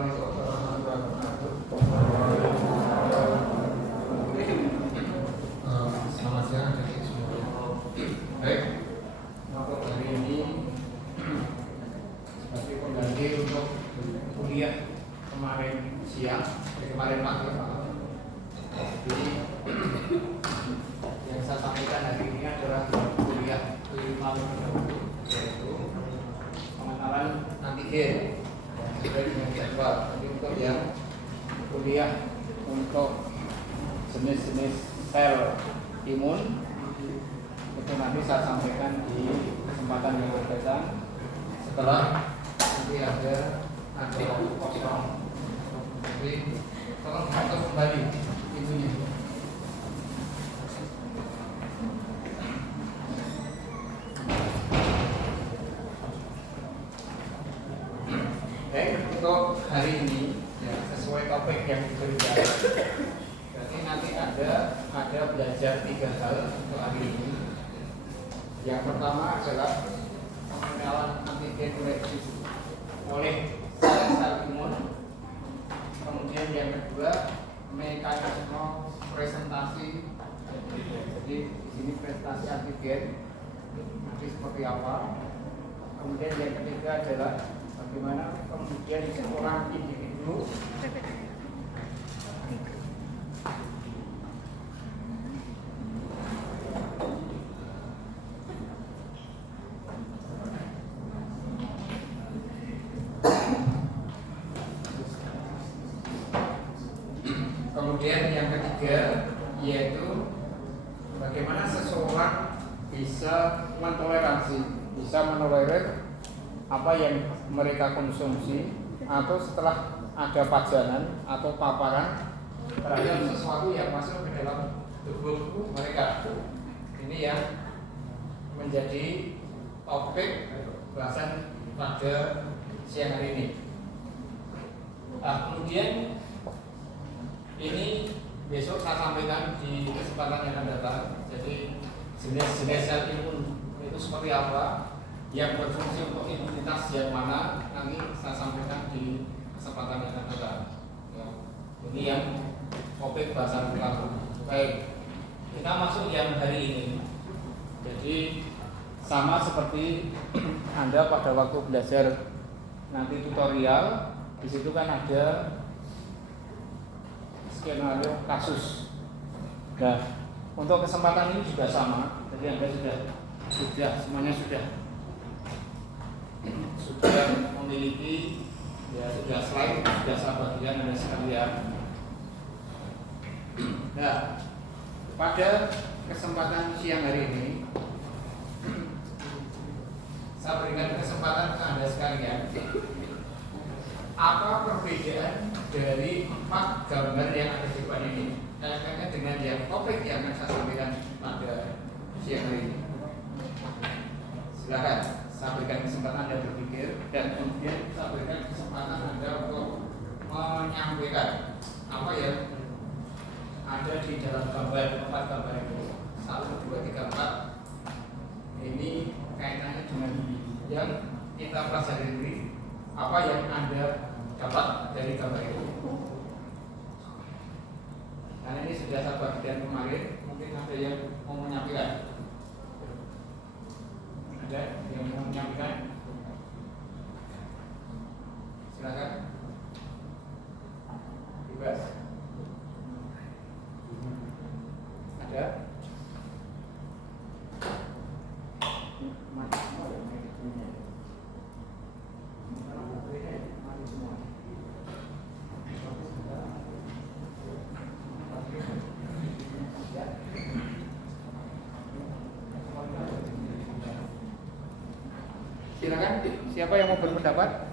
Assalamualaikum warahmatullahi wabarakatuh. Selamat siang adik-adik semua. Baik, untuk hari ini sebagai pengganti untuk kuliah kemarin siang, kemarin pagi, jadi yang saya sampaikan hari ini adalah kuliah 5 yaitu pengenalan antigen. Sudah dengan jadwal. Jadi untuk yang kuliah untuk jenis-jenis sel imun itu nanti saya sampaikan di kesempatan yang akan datang setelah nanti ada waktu kosong. Jadi tolong tutup kembali pintunya. Untuk hari ini ya, sesuai topik yang diberikan. Jadi nanti ada belajar 3 hal untuk hari ini. Yang pertama adalah pengenalan antigen oleh sel imun. Kemudian yang kedua mekanisme presentasi. Jadi di sini presentasi antigen nanti seperti apa. Kemudian yang ketiga adalah bagaimana kemudian seorang individu kemudian yang ketiga yaitu bagaimana seseorang bisa menolerir apa yang mereka konsumsi atau setelah ada pajanan atau paparan terhadap sesuatu yang masuk ke dalam tubuh mereka. Ini yang menjadi topik bahasan pada siang hari ini. Kemudian ini besok saya sampaikan di kesempatan yang akan datang. Jadi jenis-jenis sel imun itu seperti apa, yang berfungsi untuk imunitas yang mana nanti saya sampaikan di kesempatan yang akan datang. Ya. Ini yang topik bahasan pertama. Baik, kita masuk yang hari ini. Jadi sama seperti Anda pada waktu belajar nanti tutorial, di situ kan ada skenario kasus. Nah, untuk kesempatan ini juga sama. Jadi Anda sudah semuanya sudah memiliki ya, sudah slide, sudah saya bagikan Anda sekalian. Nah, pada kesempatan siang hari ini saya berikan kesempatan ke Anda sekalian. Apa perbedaan dari 4 gambar yang ada di depan ini kaitannya dengan yang topik yang akan saya sampaikan pada siang hari ini? Silakan. Saya berikan kesempatan Anda berpikir dan kemudian saya berikan kesempatan Anda untuk menyampaikan apa yang ada di dalam gambar 4 gambar itu. 1, 2, 3, 4. Ini kaitannya dengan yang kita pelajari ini. Apa yang Anda dapat dari gambar itu? Karena ini sudah saya bagikan kemarin, mungkin ada yang mau menyampaikan. Ada yang mau menyampaikan? Silakan. Bebas. Ada? Mati semua ya, mati semua. Karena baterainya mati semua. Silakan, siapa yang mau berpendapat?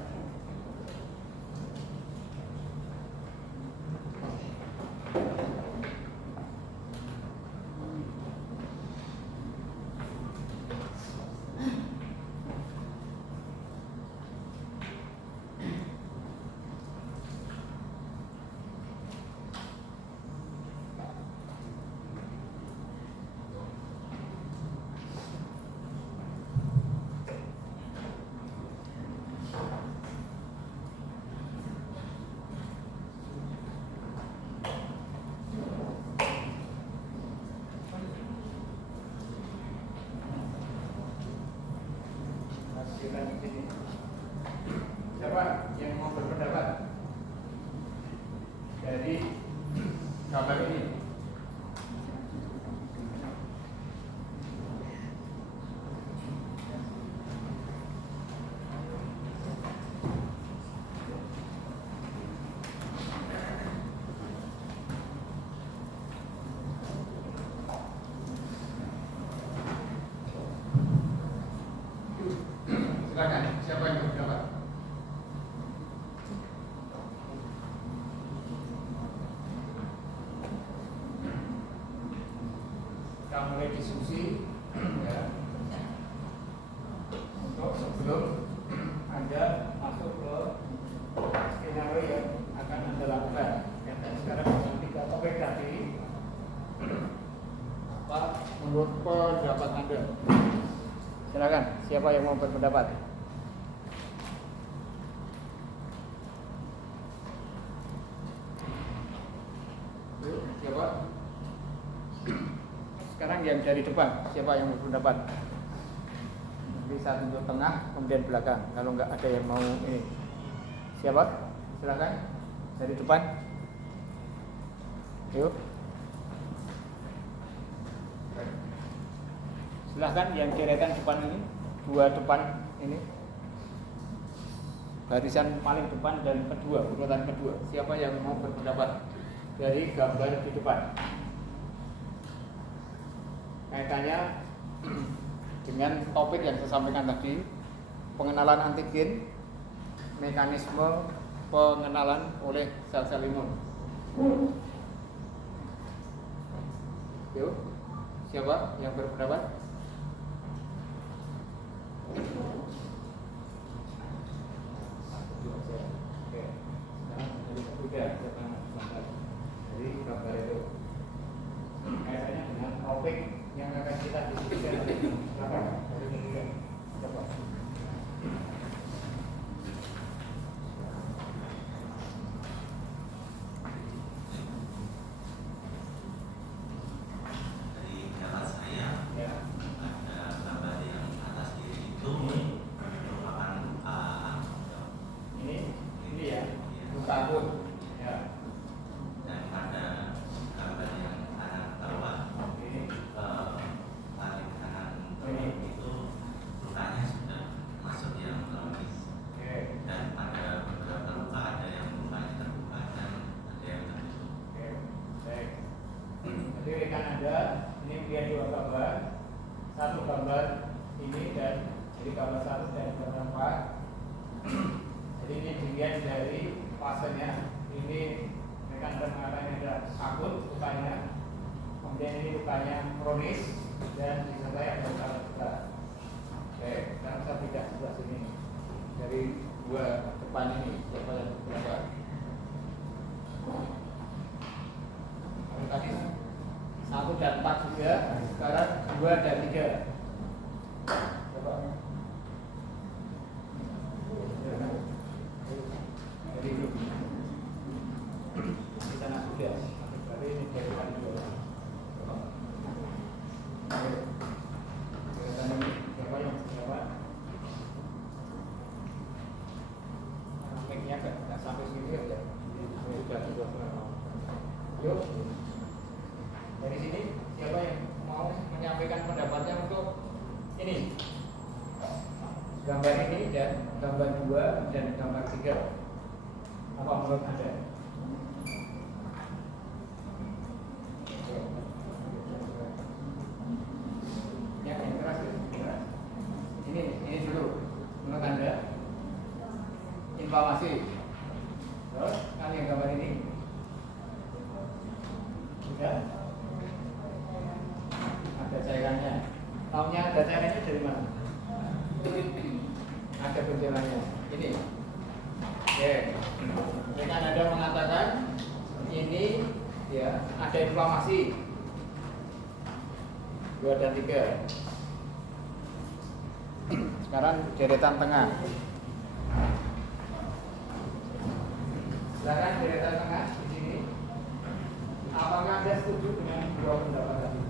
berpendapat dari gambar ini? Silakan, siapa yang berpendapat? Kita mulai diskusi ya, untuk sebelum Anda masuk ke skenario yang akan Anda lakukan. Yang sekarang dengan 3 topik tadi, apa menurut pendapat Anda? Silakan, siapa yang mau berpendapat? Siapa? Sekarang yang dari depan, siapa yang berpendapat? Bisa tunjuk tengah, kemudian belakang. Kalau nggak ada yang mau ini, siapa? Silakan dari depan. Yuk. Silahkan yang deretan depan ini, 2 depan ini, barisan paling depan dan kedua, urutan kedua. Siapa yang mau berpendapat dari gambar di depan? Kaitannya dengan topik yang saya sampaikan tadi, pengenalan antigen, mekanisme pengenalan oleh sel-sel imun. Yuk, siapa yang berpendapat? Jadi gambar itu kaitannya dengan topik yang akan kita diskusikan. Silakan dari kemudian coba. Dari pendapat saya, Ya. ada gambar yang atas kiri itu merupakan Ini ya, luka akut. Ya. dan pada gambar yang kanan bawah Ini paling kanan Ini. itu lukanya sudah masuk yang kronis, oke. dan pada beberapa luka ada yang lukanya terbuka dan ada yang tertutup. Oke. Baik. Jadi rekan Anda ini melihat 2 gambar. Satu gambar ini dan jadi gambar 1 dan gambar 4. Jadi ini dilihat dari fasenya. Ini rekan Anda mengatakan ada akut lukanya, kemudian ini lukanya kronis dan disertai ada luka juga. Oke, sekarang saya tidak sebelah sini dari 2 depan ini. Siapa yang berapa? Tadi 1 dan 4 juga, sekarang 2 dan 3. Coba. Jadi ini di sana sudah. Berarti ini dari depan juga. Kelihatan ini siapa yang siapa? Mic-nya nggak sampai sini aja. Sudah. Yuk. Dari sini siapa yang mau menyampaikan pendapatnya untuk ini? Gambar ini dan gambar 2 dan gambar 3. Apa menurut Anda? Yang keras ya? Keras. Ini dulu. Menurut Anda? Inflamasi. Terus kan yang gambar ini? Ya. Ada cairannya. Taunya ada cairannya dari mana? Ada benjolannya. Ini. Oke. Rekan Anda mengatakan ini ya ada inflamasi. 2 dan 3. Sekarang deretan tengah. Silakan deretan tengah di sini. Apakah Anda setuju dengan 2 pendapat tadi?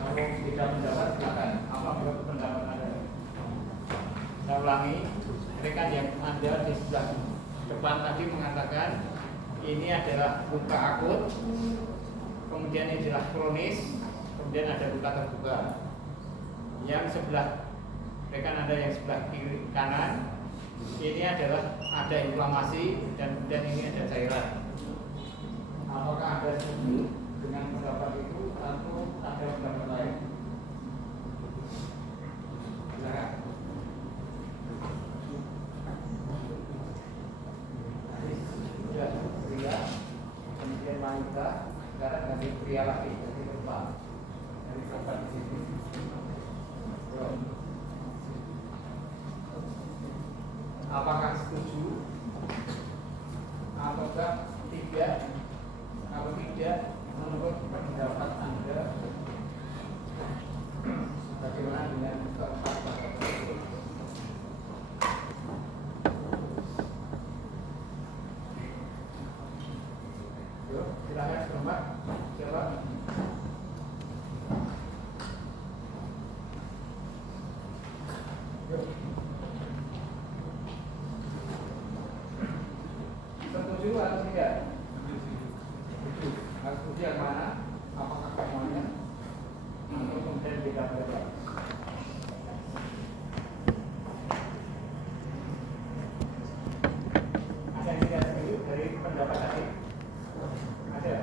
Kalau tidak pendapat, silakan. Apa menurut pendapat Anda? Saya ulangi, rekan yang Anda di sebelah depan tadi mengatakan ini adalah luka akut, kemudian ini adalah kronis, kemudian ada luka terbuka. Yang sebelah rekan Anda yang sebelah kiri kanan ini adalah ada inflamasi dan kemudian ini ada cairan. Apakah Anda setuju dengan pendapat itu atau ada pendapat lain? Silakan. Sudah pria, kemudian wanita, sekarang ganti pria lagi, jadi perempuan. Dari perempuan di sini. Apakah setuju ataukah tidak? Kalau tidak, menurut pendapat Anda bagaimana dengan keempat pendapat tersebut? Yuk, silakan berempat. Siapa? Yuk. Setuju atau tidak? Setuju. Setuju yang mana? Apakah semuanya? Atau kemudian beda-beda? Ada yang tidak setuju dari pendapat tadi? Ada?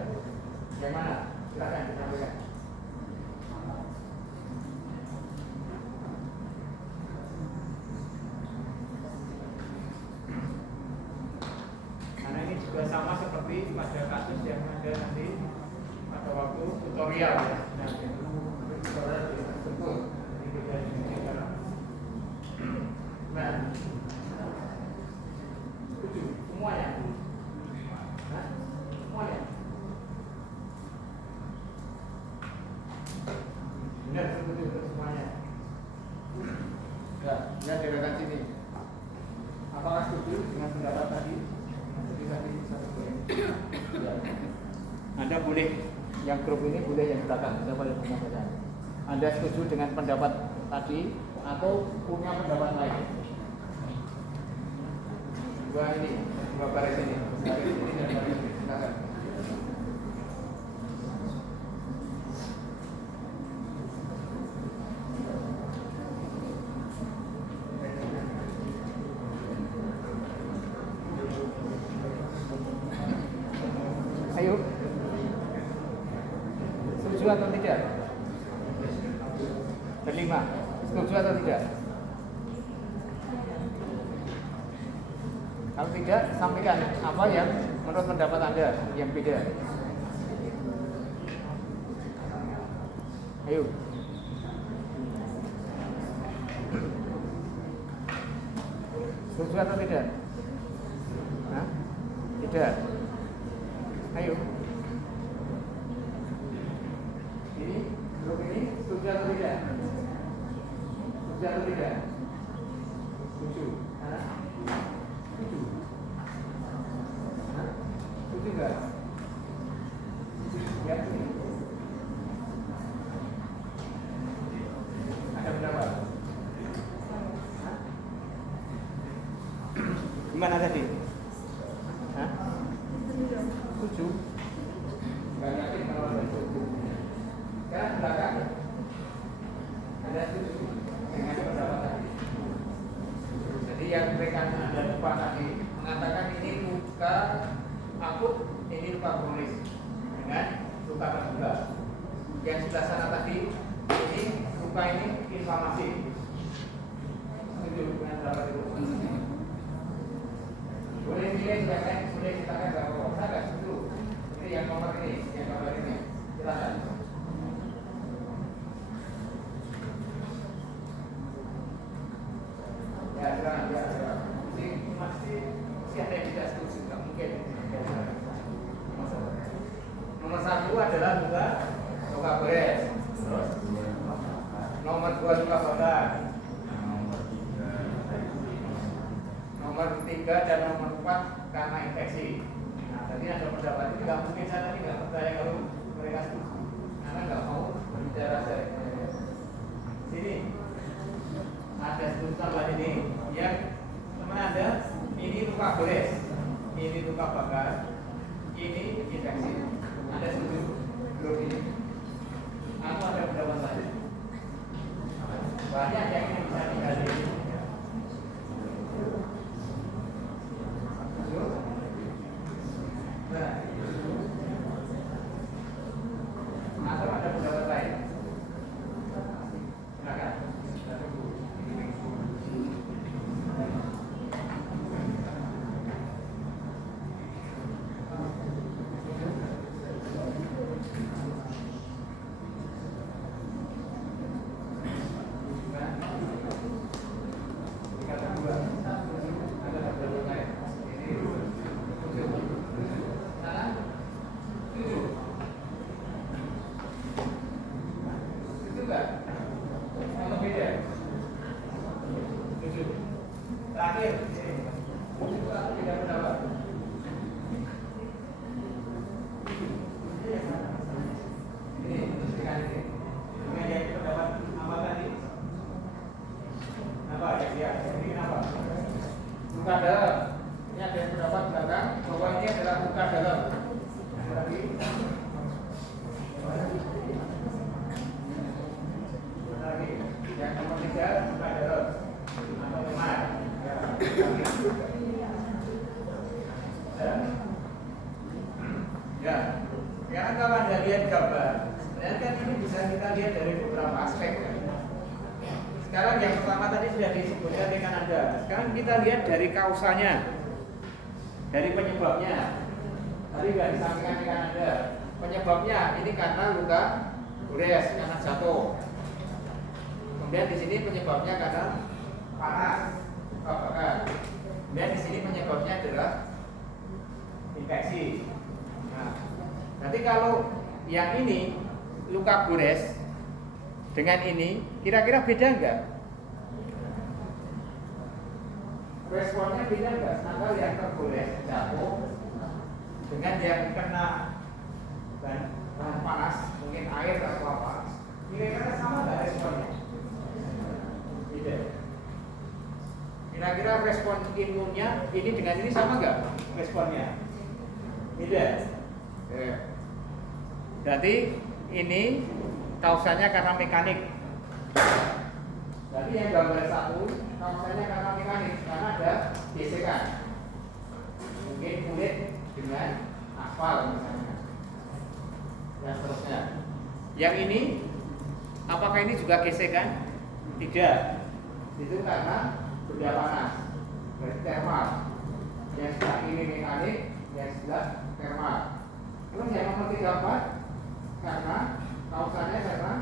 Yang mana? Silakan disampaikan. Karena ini juga sama seperti pada kasus yang ada nanti pada waktu tutorial ya. Tutorial tersebut. Nah, setuju semuanya? Hah? Semuanya? Benar, setuju untuk semuanya? Ya, lihat di rekan sini. Apakah setuju dengan pendapat tadi? Ya. Anda boleh yang grup ini boleh yang belakang. Siapa yang menyampaikan? Anda setuju dengan pendapat tadi atau punya pendapat lain? Dua ini, dua baris ini. Baris ini dan baris ini. Silakan. Ayo. Setuju atau tidak? Berlima. Setuju atau tidak? Kalau tidak, sampaikan apa yang menurut pendapat Anda yang beda. Ayo. Setuju atau tidak? Hah? Tidak. Ayo. Ini grup ini setuju atau tidak? Setuju atau tidak? Setuju. Hah? Setuju. Hah? Setuju enggak? Lihat ini. Ada pendapat? Hah? Gimana tadi? Hah? Setuju? Enggak yakin kalau ada setuju. Sekarang belakang ada setuju dengan pendapat tadi. Jadi yang rekan Anda depan tadi mengatakan ini luka akut, ini luka kronis dengan luka terbuka. Yang sebelah sana tadi ini luka ini inflamasi. Setuju dengan pendapat itu? Boleh pilih silakan, boleh silakan nggak apa-apa. Saya nggak setuju. Ini yang nomor ini, yang nomor ini. Silakan. Ya, silakan. Ya, silakan. Masih ada yang tidak setuju, nggak mungkin. Nomor satu adalah luka beres. Nomor dua luka bakar. Nomor 3 dan nomor 4 karena infeksi. Nah, tadi ada pendapat itu nggak mungkin saya tadi nggak percaya kalau mereka setuju, karena nggak mau berbicara dari sini. Ada setuju tambah ini, yang teman Anda ini luka beres. ini luka bakar, ini infeksi. Ada setuju? Belum ini. Aku ada pendapat lain. Banyak yang ini bisa digali. Atau ada pendapat lain? Silakan. Terakhir, tidak pendapat. Ini dengan yang pendapat apa tadi? Apa ya? Ini kenapa? Luka dalam. Ini ada yang pendapat belakang bahwa ini adalah luka dalam. Lagi. Lagi. Yang nomor 3 luka dalam. Atau memar. Ya, sekarang kalau Anda lihat gambar, sebenarnya kan ini bisa kita lihat dari beberapa aspek. Kan? Sekarang yang pertama tadi sudah disebutkan dengan Anda. Sekarang kita lihat dari kausanya, dari penyebabnya. Tadi sudah disampaikan dengan Anda. Penyebabnya ini karena luka gores, karena jatuh. Kemudian di sini penyebabnya karena panas, bakar. Dan di sini penyebabnya adalah infeksi. Nah, nanti kalau yang ini luka gores dengan ini kira-kira beda enggak? Responnya beda enggak? Antara yang tergores jatuh dengan yang kena bahan panas, mungkin air atau apa? Kira-kira sama enggak responnya? Beda. Kira-kira respon imunnya ini dengan ini sama nggak responnya? Beda. Berarti ini kausanya karena mekanik. Berarti yang gambar 1 kausanya karena mekanik karena ada gesekan. Mungkin kulit dengan aspal misalnya. Dan seterusnya. Yang ini apakah ini juga gesekan? Tidak. Itu karena benda panas, berarti termal. Yang sebelah ini mekanik, yang sebelah termal. Terus yang nomor 34 karena kausanya karena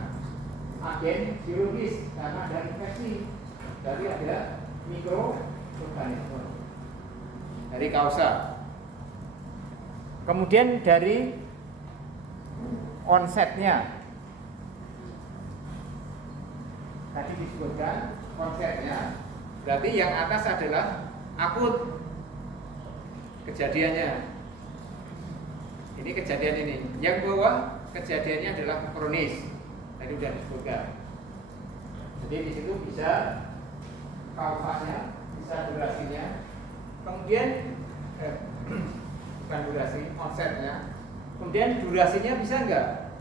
agen biologis, karena ada infeksi, jadi ada mikroorganisme dari kausa. Kemudian dari onsetnya, tadi disebutkan konsepnya. Berarti yang atas adalah akut kejadiannya. Ini kejadian ini. Yang bawah kejadiannya adalah kronis. Tadi sudah disebutkan. Jadi di situ bisa kausanya, bisa durasinya. Kemudian bukan durasi, onsetnya. Kemudian durasinya bisa enggak?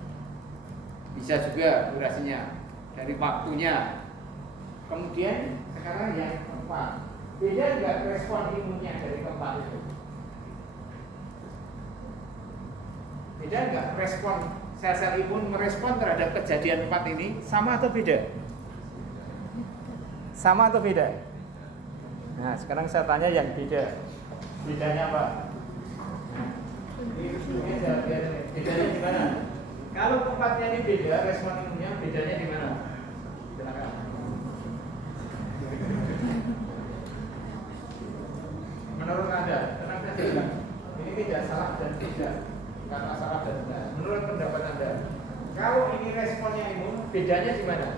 Bisa juga durasinya dari waktunya. Kemudian sekarang yang keempat, beda enggak respon imunnya dari keempat itu? Beda enggak respon sel-sel imun merespon terhadap kejadian 4 ini sama atau beda? Sama atau beda? Nah, sekarang saya tanya yang beda. Bedanya apa? Bedanya di mana? Kalau keempatnya ini beda, respon imunnya bedanya di mana? Silakan. Menurut Anda, tenang saja. Ini tidak salah dan tidak karena salah dan benar. Menurut pendapat Anda, kalau ini responnya imun, bedanya di mana?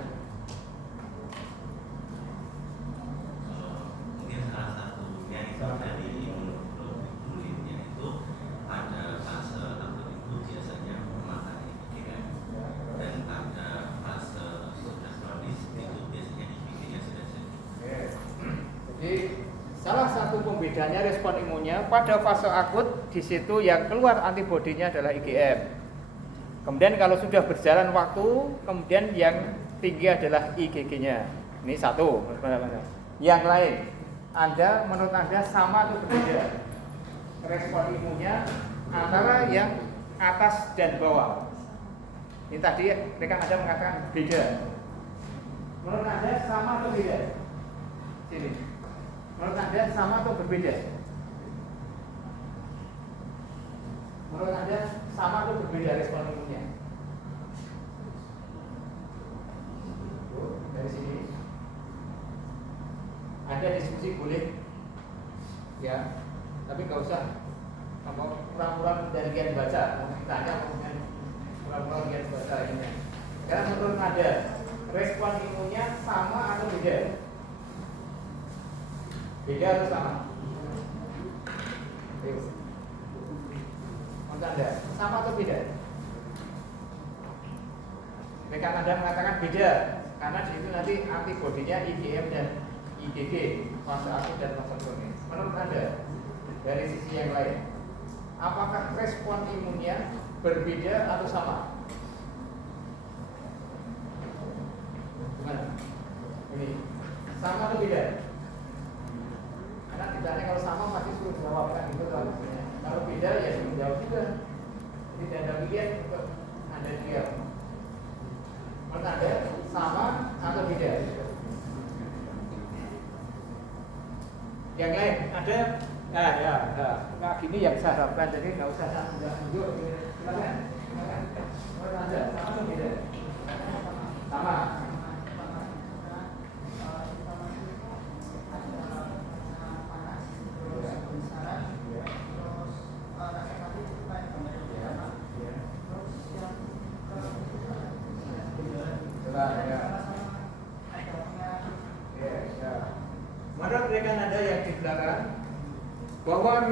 Mungkin salah satunya itu dari imunoglobulin itu pada fase akut itu biasanya mematahkan pikiran, dan pada fase sudah kronis itu biasanya pikirannya sudah jadi. Jadi salah satu pembeda bedanya respon imunnya pada fase akut, di situ yang keluar antibodinya adalah IgM. Kemudian kalau sudah berjalan waktu, kemudian yang tinggi adalah IgG-nya. Ini satu. Yang lain, menurut Anda sama atau berbeda respon imunnya antara yang atas dan bawah? Ini tadi rekan Anda mengatakan beda. Menurut Anda sama atau beda? Sini. Menurut Anda sama atau berbeda? Menurut Anda sama atau berbeda respon imunnya? Dari sini ada diskusi boleh, ya, tapi nggak usah pura-pura dan baca. Tanya kemudian pura-pura dan baca ini. Karena menurut Anda respon imunnya sama atau beda? Beda atau sama? Menurut Anda sama atau beda? Rekan Anda mengatakan beda, karena di situ nanti antibodinya IgM dan IgG, fase akut dan fase kronis. Menurut Anda dari sisi yang lain, apakah respon imunnya berbeda atau sama? Gimana? Ini sama atau beda? Karena ditanya kalau sama pasti suruh jawab kan itu harusnya. Kalau beda ya suruh jawab juga. Jadi tidak ada pilihan untuk Anda jawab. Menurut Anda sama atau beda? Yang lain ada? Nah gini yang saya harapkan, jadi nggak usah tunjuk. Silakan. Menurut Anda sama atau beda? Sama. Menurut rekan Anda yang di belakang, bahwa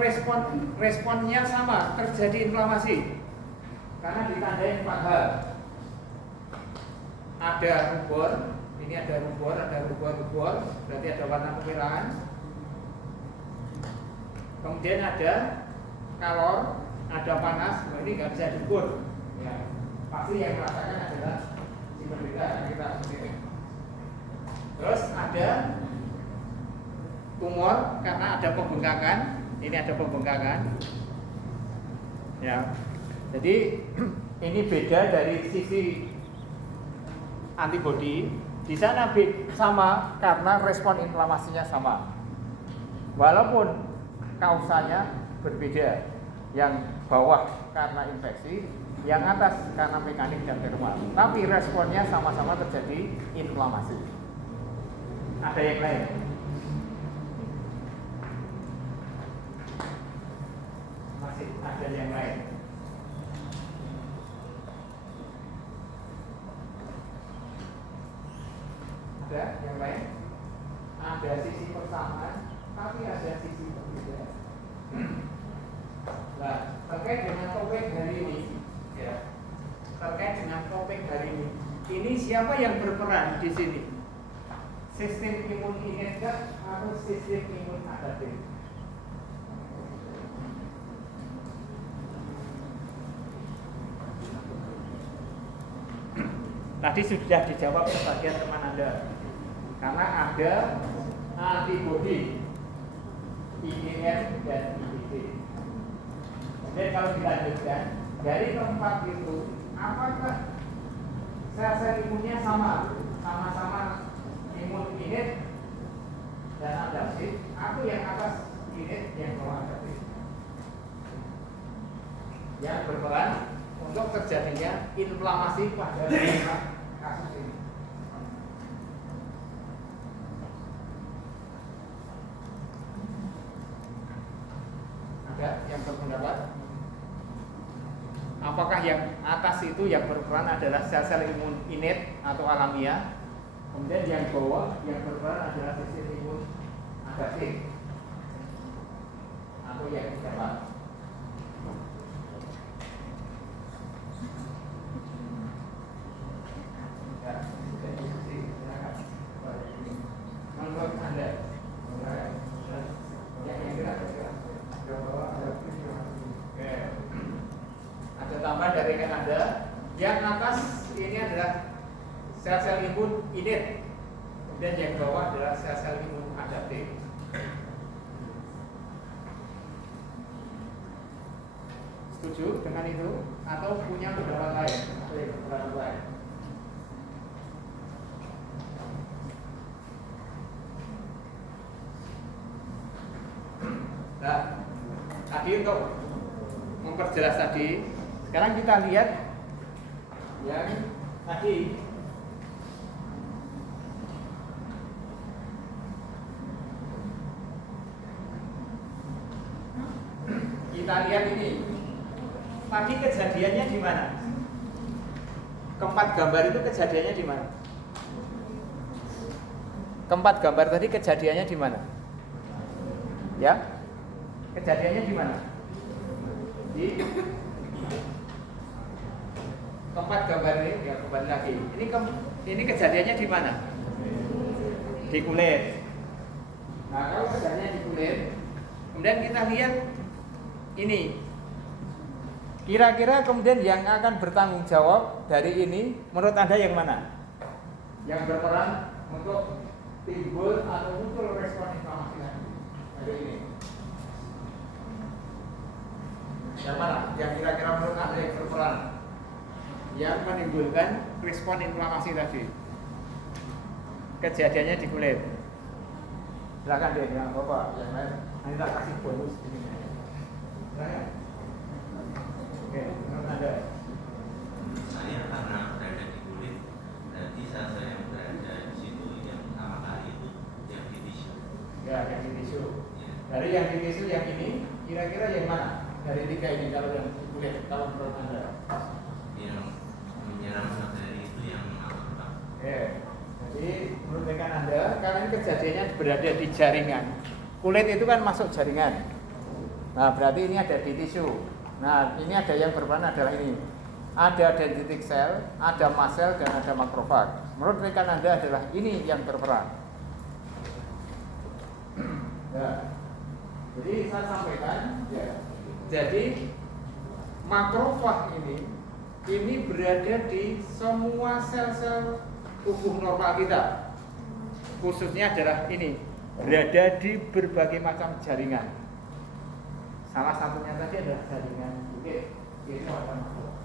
responnya sama, terjadi inflamasi karena ditandai 4 hal. Ada rubor, ini ada rubor, berarti ada warna kemerahan. Kemudian ada kalor, ada panas, ini nggak bisa diukur. Ya, pasti yang merasakan adalah si penderita yang kita sendiri. Terus ada tumor karena ada pembengkakan. Ini ada pembengkakan. Ya. Jadi ini beda dari sisi antibodi. Di sana sama karena respon inflamasinya sama. Walaupun kausanya berbeda. Yang bawah karena infeksi, yang atas karena mekanik dan termal. Tapi responnya sama-sama terjadi inflamasi. Ada yang lain? Masih ada yang lain? Ada yang lain? Ada sisi persamaan, tapi ada sisi berbeda. Nah, terkait dengan topik hari ini, ya, terkait dengan topik hari ini siapa yang berperan di sini? Sistem imun innate atau sistem imun adaptif? Tadi sudah dijawab sebagian teman Anda. Karena ada antibodi IgM dan IgG. Kemudian kalau dilanjutkan dari keempat itu, apakah sel-sel imunnya sama-sama imun innate dan adaptif, atau yang atas innate yang bawah adaptif? Yang berperan untuk terjadinya inflamasi pada kasus ini. Ada yang berpendapat? Apakah yang atas itu yang berperan adalah sel-sel imun innate atau alamiah? Kemudian yang bawah yang berperan adalah sistem imun adaptif atau yang dapat? Ya, sudah diskusi, silakan. Menurut Anda, yang gerak gambar dari rekan Anda. Yang atas ini adalah sel-sel imun innate, kemudian yang bawah adalah sel-sel imun adaptif. Setuju dengan itu atau punya pendapat lain? Pendapat lain. Nah, tadi untuk memperjelas tadi, sekarang kita lihat yang tadi. Kita lihat ini. Tadi kejadiannya di mana? Keempat gambar itu kejadiannya di mana? Keempat gambar tadi kejadiannya di mana? Ya? Kejadiannya di mana? Di keempat gambar ini, ya kembali lagi. Ini kejadiannya di mana? Di kulit. Nah, kalau kejadiannya di kulit, kemudian kita lihat ini. Kira-kira kemudian yang akan bertanggung jawab dari ini, menurut Anda yang mana? Yang berperan untuk timbul atau muncul respon inflamasi dari ini. Yang mana? Yang kira-kira menurut Anda yang berperan yang menimbulkan respon inflamasi tadi. Kejadiannya di kulit. Silakan deh, yang Bapak, yang lain. Nanti tak kasih bonus ini. Silakan. Oke, menurut Anda? Saya karena berada di kulit, berarti saya yang berada di situ yang pertama kali itu yang di tisu. Ya, yang di tisu. Ya. Dari yang di tisu yang ini, kira-kira yang mana? Dari tiga ini kalau yang di kulit, kalau menurut Anda? Yang menyerang materi itu yang apa? Oke, jadi menurut rekan Anda, karena ini kejadiannya berada di jaringan. Kulit itu kan masuk jaringan. Nah, berarti ini ada di tisu. Nah, ini ada yang berperan adalah ini. Ada dendritic cell, ada mast cell, dan ada makrofag. Menurut rekan Anda adalah ini yang berperan. Ya. Jadi saya sampaikan, ya. Jadi makrofag ini berada di semua sel-sel tubuh normal kita. Khususnya adalah ini, berada di berbagai macam jaringan. Salah satunya tadi adalah jaringan kulit, yaitu ada makrofag.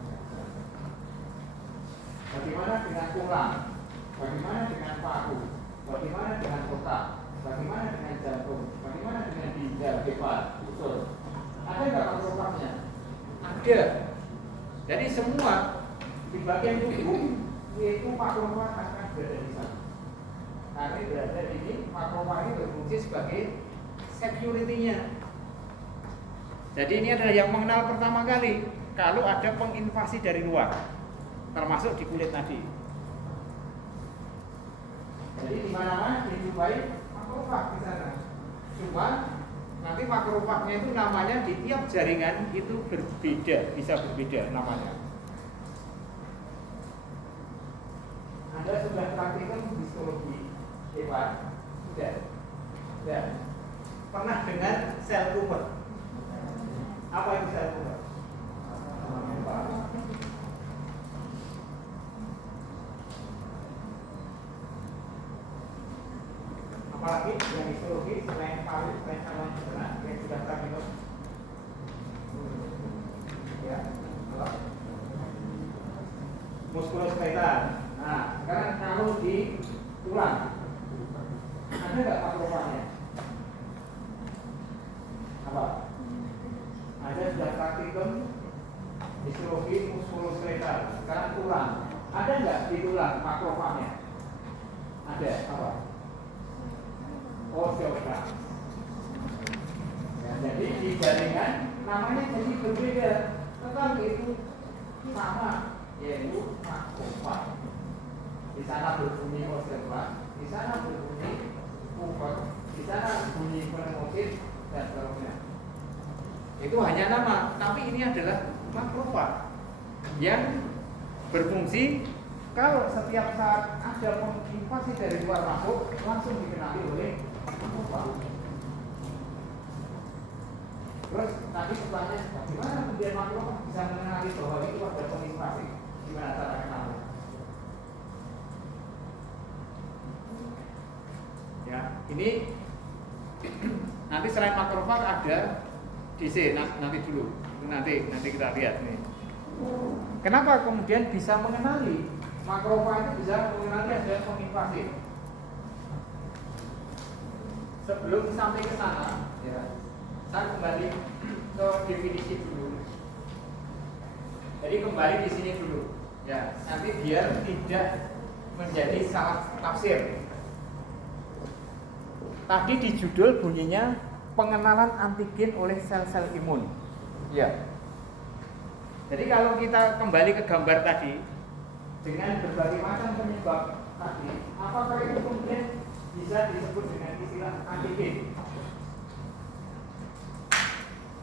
Bagaimana dengan tulang? Bagaimana dengan paru? Bagaimana dengan otak? Bagaimana dengan jantung? Bagaimana dengan ginjal, hepat, usus? Ada nggak makrofagnya? Ada. Jadi semua di bagian tubuh yaitu makrofag akan berada di sana. Karena berada di sini, makrofag ini berfungsi sebagai security-nya. Jadi ini adalah yang mengenal pertama kali kalau ada penginvasi dari luar, termasuk di kulit tadi. Jadi di mana-mana dijumpai makrofag di sana. Cuma nanti makrofagnya itu namanya di tiap jaringan itu berbeda, bisa berbeda namanya. Anda sudah praktikum histologi hewan? Sudah. Sudah. Pernah dengar sel tumor? Apa itu sel tumor? Apalagi yang histologi selain paru, selain saluran cerna yang sudah praktikum? Ya, halo. Muskuloskeletal. Nah, sekarang kalau di tulang, ada nggak makrofagnya? Apa? Ada sudah praktikum histologi muskuloskeletal. Sekarang tulang, ada nggak di tulang makrofagnya? Ada. Apa? Osteoblasts. Ya, jadi di jaringan namanya jadi berbeda, tetapi itu sama, yaitu makrofag. Di sana berbunyi osteoblast, di sana berbunyi puber, di sana berbunyi pneumosit dan seterusnya. Itu hanya nama, tapi ini adalah makrofag yang berfungsi kalau setiap saat ada invasi dari luar masuk langsung dikenali oleh makrofag. Terus tadi pertanyaan, bagaimana kemudian makrofag bisa mengenali bahwa itu ada penginvasi? Gimana cara kenal? Ya, ini nanti selain makrofag ada DC, nanti dulu, nanti kita lihat nih. Kenapa kemudian bisa mengenali makrofag itu bisa mengenali ada penginvasi? Sebelum sampai ke sana, ya, saya kembali ke definisi dulu. Jadi kembali di sini dulu, ya, nanti biar tidak menjadi salah tafsir. Tadi di judul bunyinya pengenalan antigen oleh sel-sel imun. Ya. Jadi kalau kita kembali ke gambar tadi dengan berbagai macam penyebab tadi, apakah itu kemudian bisa disebut dengan istilah antigen?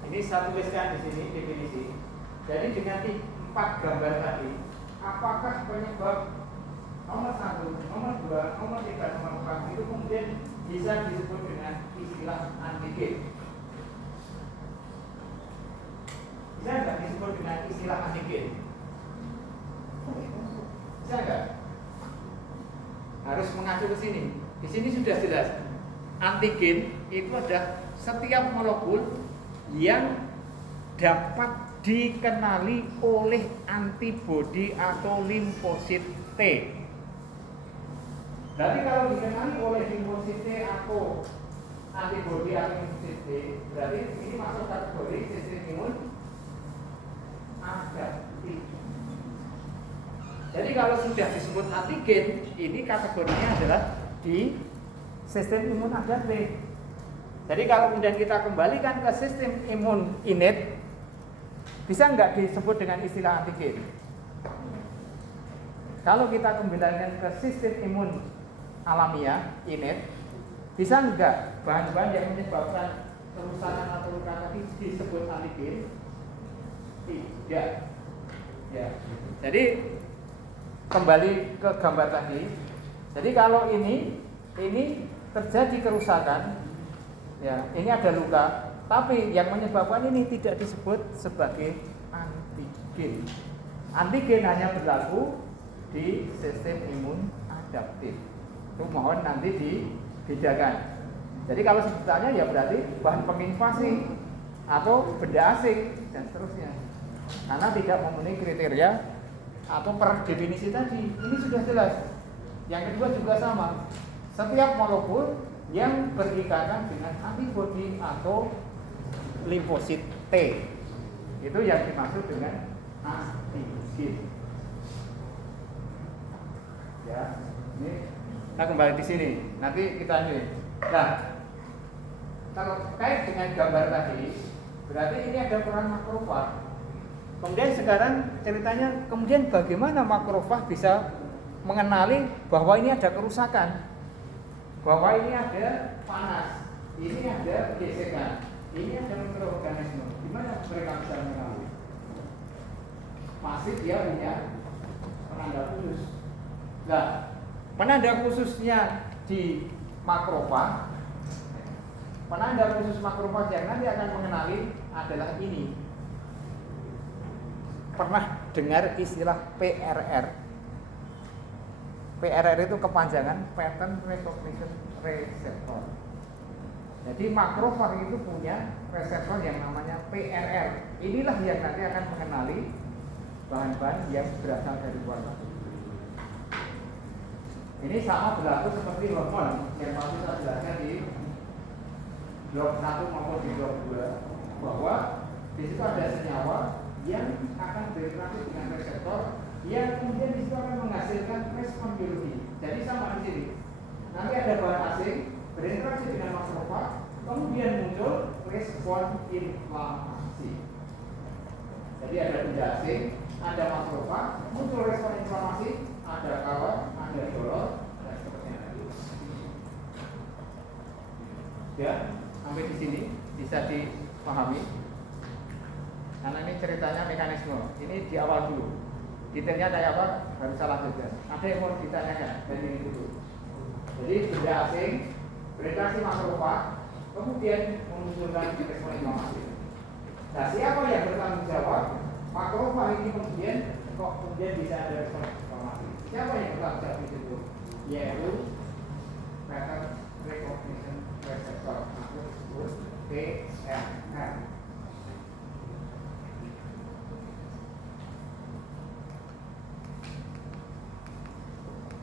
Ini saya tuliskan di sini definisi. Jadi dengan 4 gambar tadi, apakah penyebab nomor 1, nomor 2, nomor 3, nomor 4 itu kemudian bisa disebut dengan istilah antigen? Bisa nggak disebut dengan istilah antigen? Bisa nggak? Harus mengacu ke sini. Di sini sudah jelas. Antigen itu adalah setiap molekul yang dapat dikenali oleh antibodi atau limfosit T. Berarti kalau dikenali oleh limfosit T atau antibodi atau limfosit T, berarti ini masuk kategori sistem imun adaptif. Jadi kalau sudah disebut antigen, ini kategorinya adalah di sistem imun adaptif. Jadi kalau kemudian kita kembalikan ke sistem imun innate, bisa nggak disebut dengan istilah antigen? Kalau kita kembalikan ke sistem imun alamiah innate, bisa nggak bahan-bahan yang menyebabkan kerusakan atau luka tadi disebut antigen? Tidak. Ya. Jadi kembali ke gambar tadi. Jadi kalau ini terjadi kerusakan, ya, ini ada luka, tapi yang menyebabkan ini tidak disebut sebagai antigen. Antigen hanya berlaku di sistem imun adaptif. Itu mohon nanti dibedakan. Jadi kalau sebutannya ya berarti bahan penginvasi atau benda asing dan seterusnya. Karena tidak memenuhi kriteria atau per definisi tadi. Ini sudah jelas. Yang kedua juga sama. Setiap molekul yang berikatan dengan antibodi atau limfosit T, itu yang dimaksud dengan antigen. Ya, ini kita kembali di sini. Nanti kita ini. Nah, terkait dengan gambar tadi, berarti ini ada peran makrofag. Kemudian sekarang ceritanya, kemudian bagaimana makrofag bisa mengenali bahwa ini ada kerusakan, bahwa ini ada panas, ini ada gesekan, ini ada mikroorganisme. Gimana mereka bisa mengenali? Masih dia punya penanda khusus. Nah, penanda khususnya di makrofag, penanda khusus makrofag yang nanti akan mengenali adalah ini. Pernah dengar istilah PRR? PRR itu kepanjangan Pattern Recognition Receptor. Jadi makrofag itu punya reseptor yang namanya PRR. Inilah yang nanti akan mengenali bahan-bahan yang berasal dari luar. Ini sama berlaku seperti hormon yang mau saya jelaskan di blok 1 maupun di blok 2, bahwa di situ ada senyawa yang akan berinteraksi dengan reseptor yang kemudian di situ akan menghasilkan respon biologi. Jadi sama di sini. Nanti ada bahan asing berinteraksi dengan makrofag, kemudian muncul respon inflamasi. Jadi ada benda asing, ada makrofag, muncul respon inflamasi, ada kawat, ada dolot, dan seterusnya tadi. Ya, sampai di sini bisa dipahami. Karena ini ceritanya mekanisme. Ini di awal dulu. Detailnya kayak apa? Baru salah juga. Ada yang mau ditanyakan dari ini dulu. Jadi benda asing berinteraksi makrofag, kemudian memunculkan respon inflamasi. Nah, siapa yang bertanggung jawab? Makrofag ini kemudian bisa ada transformasi. Siapa yang bertanggung jawab di situ? Yaitu pattern recognition receptor atau disebut PRR.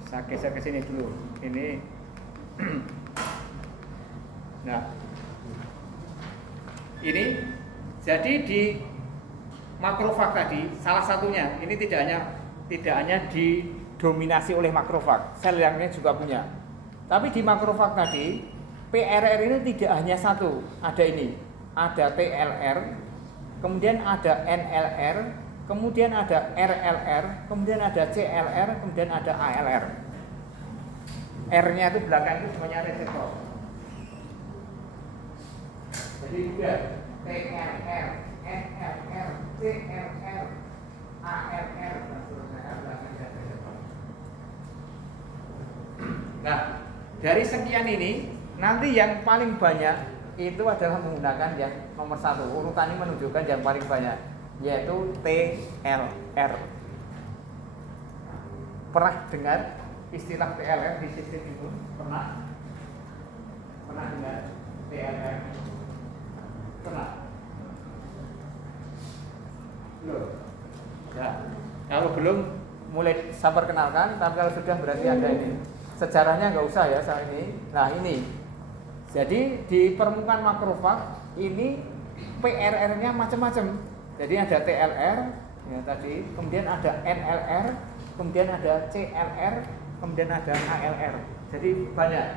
Saya geser ke sini dulu. Ini nah, ini jadi di makrofag tadi salah satunya ini tidak hanya didominasi oleh makrofag, sel yang lain juga punya. Tapi di makrofag tadi PRR ini tidak hanya satu, ada ini, ada TLR, kemudian ada NLR, kemudian ada RLR, kemudian ada CLR, kemudian ada ALR. R-nya itu belakang itu semuanya reseptor. Jadi juga TLR, NLR, CLR, ALR dan seterusnya belakangnya reseptor. Nah, dari sekian ini nanti yang paling banyak itu adalah menggunakan yang nomor 1. Urutan ini menunjukkan yang paling banyak, yaitu TLR. Pernah dengar istilah TLR di sistem itu? Pernah dengar TLR? Pernah? Belum? Ya. Kalau belum, mulai saya perkenalkan. Tapi kalau sudah berarti ada ini. Sejarahnya nggak usah ya saat ini. Nah ini, jadi di permukaan makrofag ini PRR-nya macam-macam. Jadi ada TLR, ya tadi, kemudian ada NLR, kemudian ada CLR, kemudian ada ALR. Jadi banyak.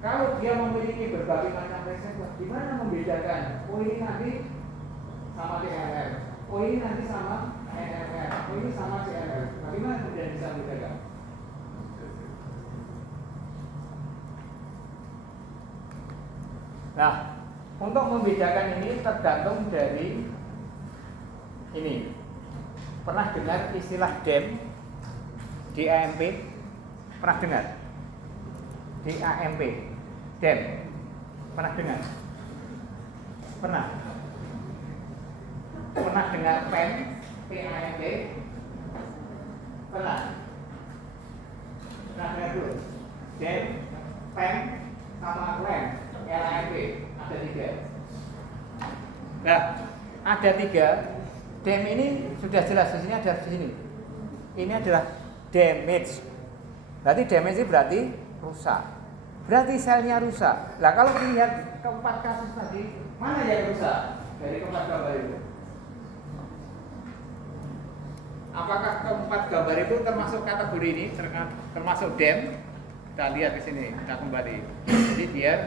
Kalau dia memiliki berbagai macam reseptor, gimana membedakan? Oh ini nanti sama TLR, oh ini nanti sama NLR, oh ini sama CLR. Bagaimana kemudian bisa membedakan? Nah, untuk membedakan ini tergantung dari ini. Pernah dengar istilah DAMP? DAMP? Pernah dengar? DAMP? DAMP? Pernah dengar? Pernah? Pernah dengar PEM? PAMP? Pernah? Pernah dengar dulu? DAMP, PEM, sama LAMP? LAMP ada 3. Nah, ada 3. DAMP ini sudah jelas di sini, ada di sini. Ini adalah damage. Berarti damage itu berarti rusak. Berarti selnya rusak. Nah, kalau dilihat keempat kasus tadi, mana yang rusak dari keempat gambar itu? Apakah keempat gambar itu termasuk kategori ini, termasuk DAMP? Kita lihat di sini, kita kembali. Jadi biar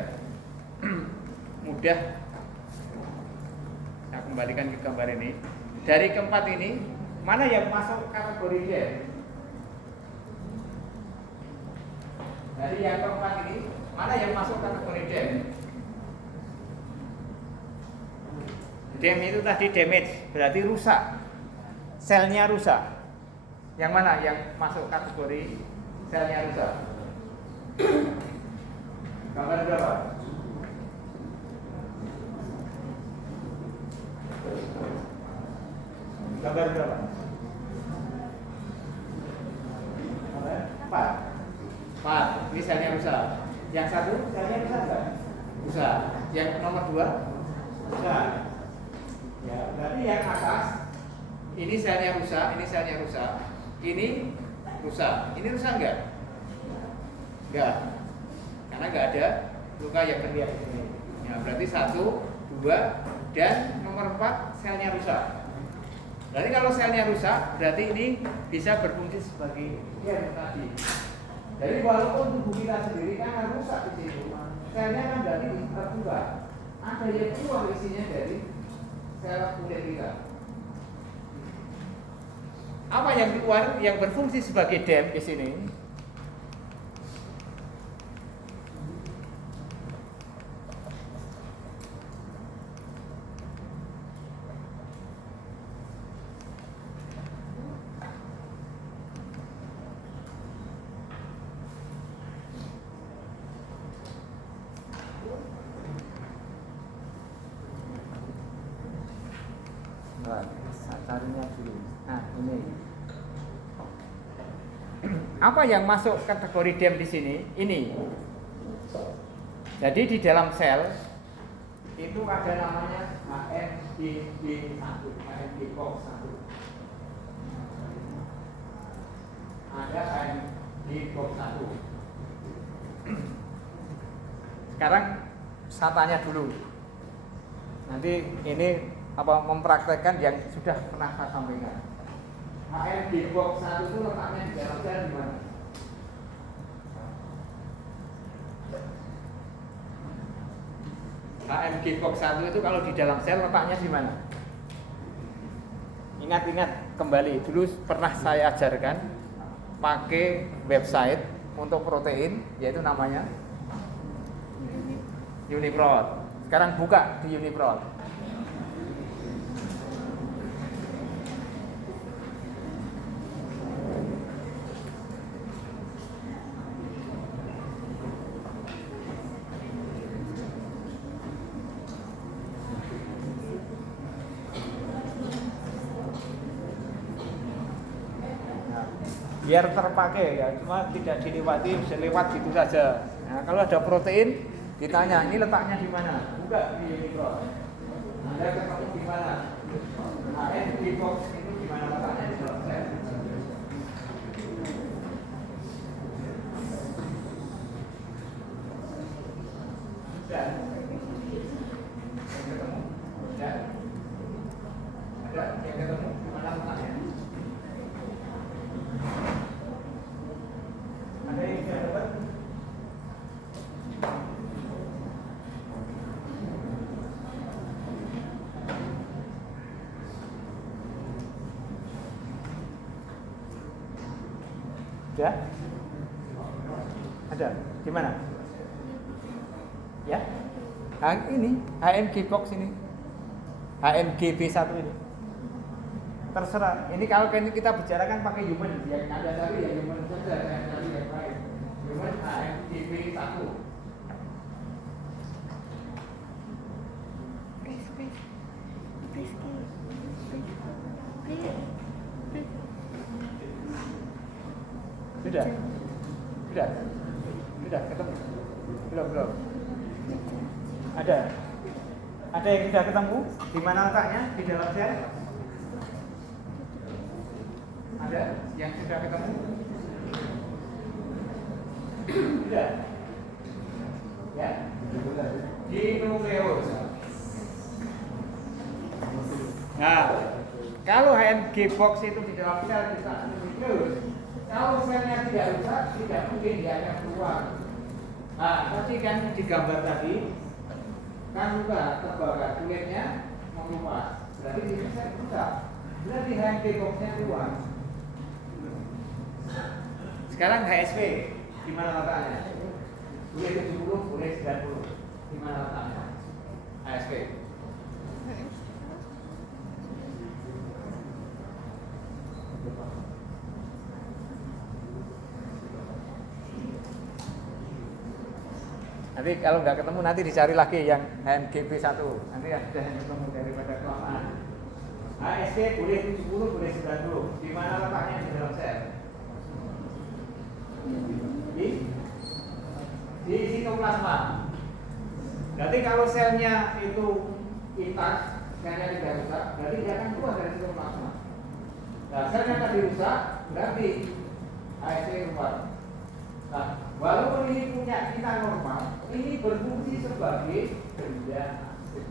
mudah, saya kembalikan ke gambar ini. Dari keempat ini, mana yang masuk kategori DAMP? Dari yang keempat ini, mana yang masuk kategori DAMP? DAMP itu tadi damage, berarti rusak. Selnya rusak. Yang mana yang masuk kategori selnya rusak? Gambar berapa? Gambar berapa? 4. Ini selnya rusak. Yang satu selnya rusak enggak? Rusak. Yang nomor 2 rusak. Ya, berarti yang atas ini selnya rusak, ini selnya rusak. Ini rusak. Ini rusak enggak? Enggak. Karena enggak ada luka yang terlihat di sini. Ya, berarti 1, 2, dan nomor 4 selnya rusak. Jadi kalau selnya rusak, berarti ini bisa berfungsi sebagai DAMP tadi. Jadi walaupun tubuh kita sendiri kan rusak di situ, selnya kan berarti terbuka. Ada yang keluar isinya dari sel kulit kita. Apa yang keluar yang berfungsi sebagai DAMP di sini? Nah, carinya dulu. Nah, ini. Apa yang masuk kategori DEM di sini? Ini. Jadi di dalam sel itu ada namanya HMGB1, HMGBOX1. Ada HMGBOX1. Sekarang saya tanya dulu. Nanti ini mempraktekkan yang sudah pernah saya sampaikan. HMGBOX1 itu letaknya di dalam sel di mana? HMGBOX1 itu kalau di dalam sel letaknya di mana? Ingat-ingat kembali, dulu pernah saya ajarkan pakai website untuk protein, yaitu namanya UniProt. Sekarang buka di UniProt. Biar terpakai ya, cuma tidak dilewati, lewat gitu saja. Nah, kalau ada protein ditanya ini letaknya di mana, buka di UniProt. Anda ketemu di mana? HMGBOX itu di mana letaknya di dalam sel? Sudah. Yang ketemu? Sudah. Ada yang ketemu di mana letaknya? Ada yang sudah dapat? Ya? Ada? Di mana? Ya? Ini HMGBOX ini. HMGB1 ini. Terserah. Ini kalau kita bicarakan pakai human, yang ada tadi ya human saja, yang tadi yang lain. Human HMGB1. Sudah? Sudah? Sudah ketemu? Belum. Ada? Ada yang sudah ketemu? Di mana letaknya? Di dalam sel? Ada yang sudah ketemu? Sudah? Ya? Di nukleus. Nah, kalau HMGBOX itu di dalam sel bisa nukleus. Kalau selnya tidak rusak, tidak mungkin dia akan keluar. Nah, tadi kan di gambar tadi kan luka terbakar, kulitnya mengelupas. Berarti di sel rusak. Berarti HMGBOX-nya keluar. Sekarang HSP di mana letaknya? Boleh 70, boleh 90. Di mana letaknya? HSP. Nanti kalau nggak ketemu nanti dicari lagi yang HMGB1. Nanti ada yang ketemu daripada kelamaan. HSP boleh 70, boleh 90. Di mana letaknya di dalam sel? Di sitoplasma. Berarti kalau selnya itu intak, selnya tidak rusak, berarti dia akan keluar dari sitoplasma. Nah, selnya tadi rusak, berarti HSP keluar. Nah, walaupun ini punya kita normal, ini berfungsi sebagai benda aktif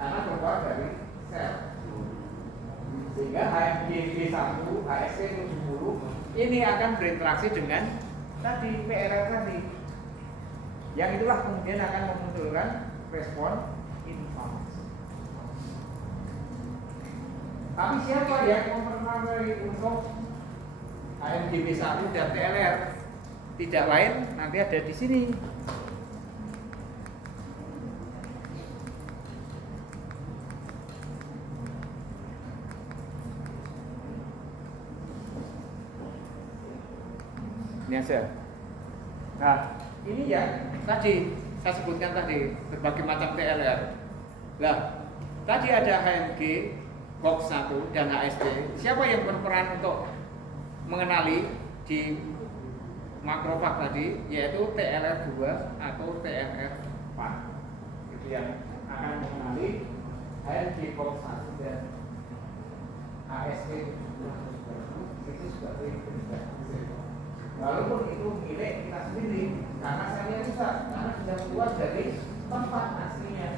karena keluar dari sel. Sehingga HMGB1, HSP 70 ini akan berinteraksi dengan tadi PRR tadi. Yang itulah kemudian akan memunculkan respon inflamasi. Tapi siapa yang mempengaruhi untuk HMGB1 dan TLR? Tidak lain, nanti ada di sini. Ini aja. Nah, ini ya tadi saya sebutkan tadi berbagai macam TLR. Nah, tadi ada HMG, COX-1 dan HSP. Siapa yang berperan untuk mengenali di makrofag tadi, yaitu TLR2 atau TLR4. Itu yang akan mengenali HMG, COX-1 dan HSP itu sebagai benda. Walaupun itu milik kita sendiri, karena saya rusak, karena sudah keluar dari tempat aslinya.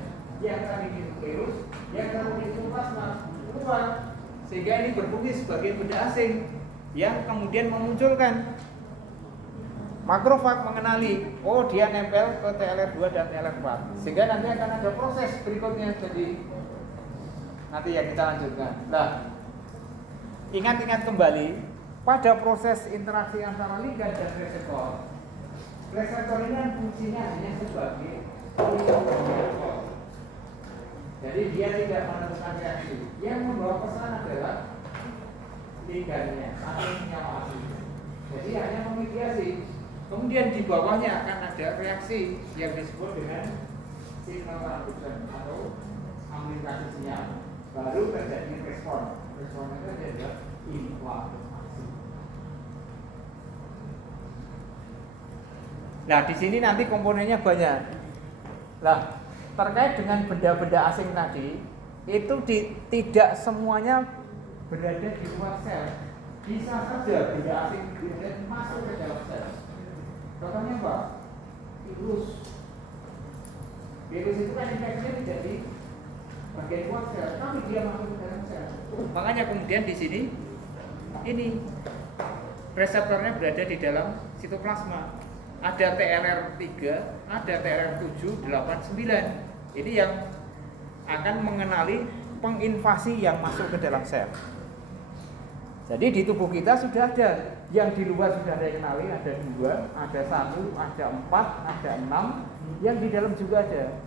Yang tadi itu virus, yang kemudian itu plasma keluar, sehingga ini berfungsi sebagai benda asing yang kemudian memunculkan makrofag mengenali, oh dia nempel ke TLR2 dan TLR4, sehingga nanti akan ada proses berikutnya. Jadi nanti yang kita lanjutkan. Nah, ingat-ingat kembali pada proses interaksi antara ligan dan reseptor. Reseptor ini kan fungsinya hanya sebagai mediator. Jadi dia tidak menentukan reaksi. Yang membawa pesan adalah ligannya atau inflamasi. Jadi hanya memediasi. Kemudian di bawahnya akan ada reaksi yang disebut dengan signal transduction atau amplifikasi sinyal. Baru terjadi respon. Respon itu adalah inflamasi. Nah, di sini nanti komponennya banyak. Lah, terkait dengan benda-benda asing tadi, itu tidak semuanya berada di luar sel. Bisa saja benda asing masuk ke dalam sel. Contohnya apa? Virus. Virus itu kan infeksinya tidak di bagian luar sel, tapi dia masuk ke dalam sel. Makanya kemudian di sini ini reseptornya berada di dalam sitoplasma. Ada TLR3, ada TLR7, 8, 9. Ini yang akan mengenali penginvasi yang masuk ke dalam sel. Jadi di tubuh kita sudah ada, yang di luar sudah ada yang kenali, ada 2, ada 1, ada 4, ada 6, yang di dalam juga ada.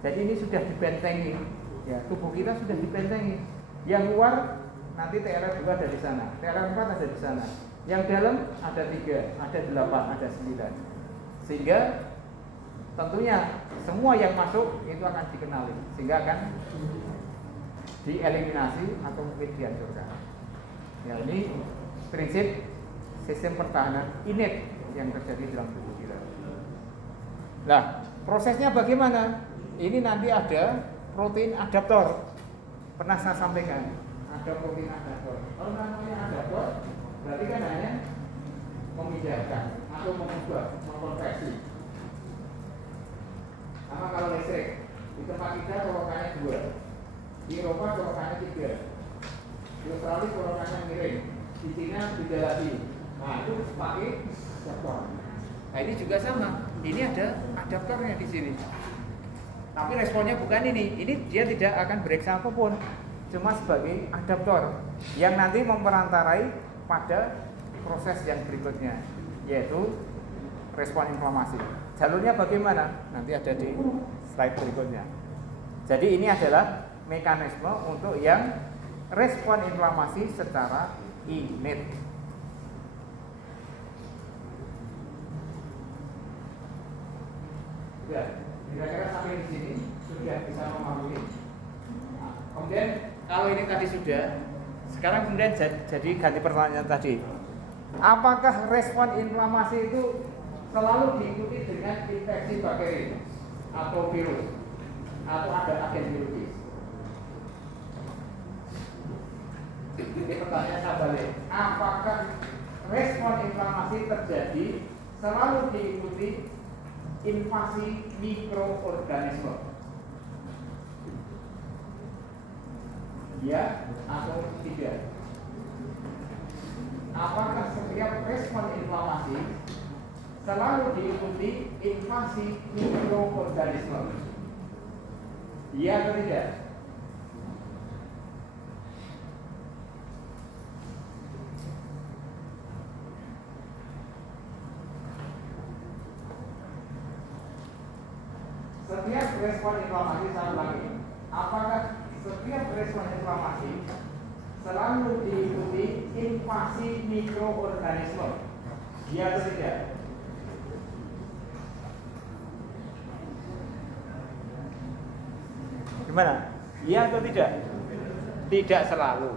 Jadi ini sudah dibentengi, ya, tubuh kita sudah dibentengi. Yang luar nanti TLR2 ada di sana, TLR4 ada di sana. Yang dalam ada 3, ada 8, ada 9. Sehingga tentunya semua yang masuk itu akan dikenali, sehingga akan dieliminasi atau mungkin dihancurkan. Ya, ini prinsip sistem pertahanan innate yang terjadi dalam tubuh kita. Nah, prosesnya bagaimana? Ini nanti ada protein adaptor. Pernah saya sampaikan, ada protein adaptor. Kalau namanya adaptor, berarti kan hanya memindahkan atau mengubah, mengkonversi. Sama kalau listrik, di tempat kita colokannya 2, di Eropa colokannya 3, di Australia colokannya miring, di Cina beda lagi. Nah itu pakai adaptor. Nah ini juga sama, ini ada adaptornya di sini. Tapi responnya bukan ini dia tidak akan bereaksi apapun, cuma sebagai adaptor yang nanti memperantarai pada proses yang berikutnya, yaitu respon inflamasi. Jalurnya bagaimana? Nanti ada di slide berikutnya. Jadi ini adalah mekanisme untuk yang respon inflamasi secara innate. Ya, kira-kira sampai di sini sudah bisa memahami. Nah, kemudian kalau ini tadi sudah, sekarang kemudian jadi ganti pertanyaan tadi. Apakah respon inflamasi itu selalu diikuti dengan infeksi bakteri atau virus atau ada agen biologis? Ini pertanyaan saya balik. Apakah respon inflamasi terjadi selalu diikuti invasi mikroorganisme? Ya atau tidak? Apakah setiap respon inflamasi selalu diikuti invasi mikroorganisme? Ya atau tidak? Setiap respon inflamasi, saya ulangi, apakah setiap respon inflamasi selalu diikuti invasi mikroorganisme? Ya atau tidak? Gimana? Iya atau tidak? Tidak selalu.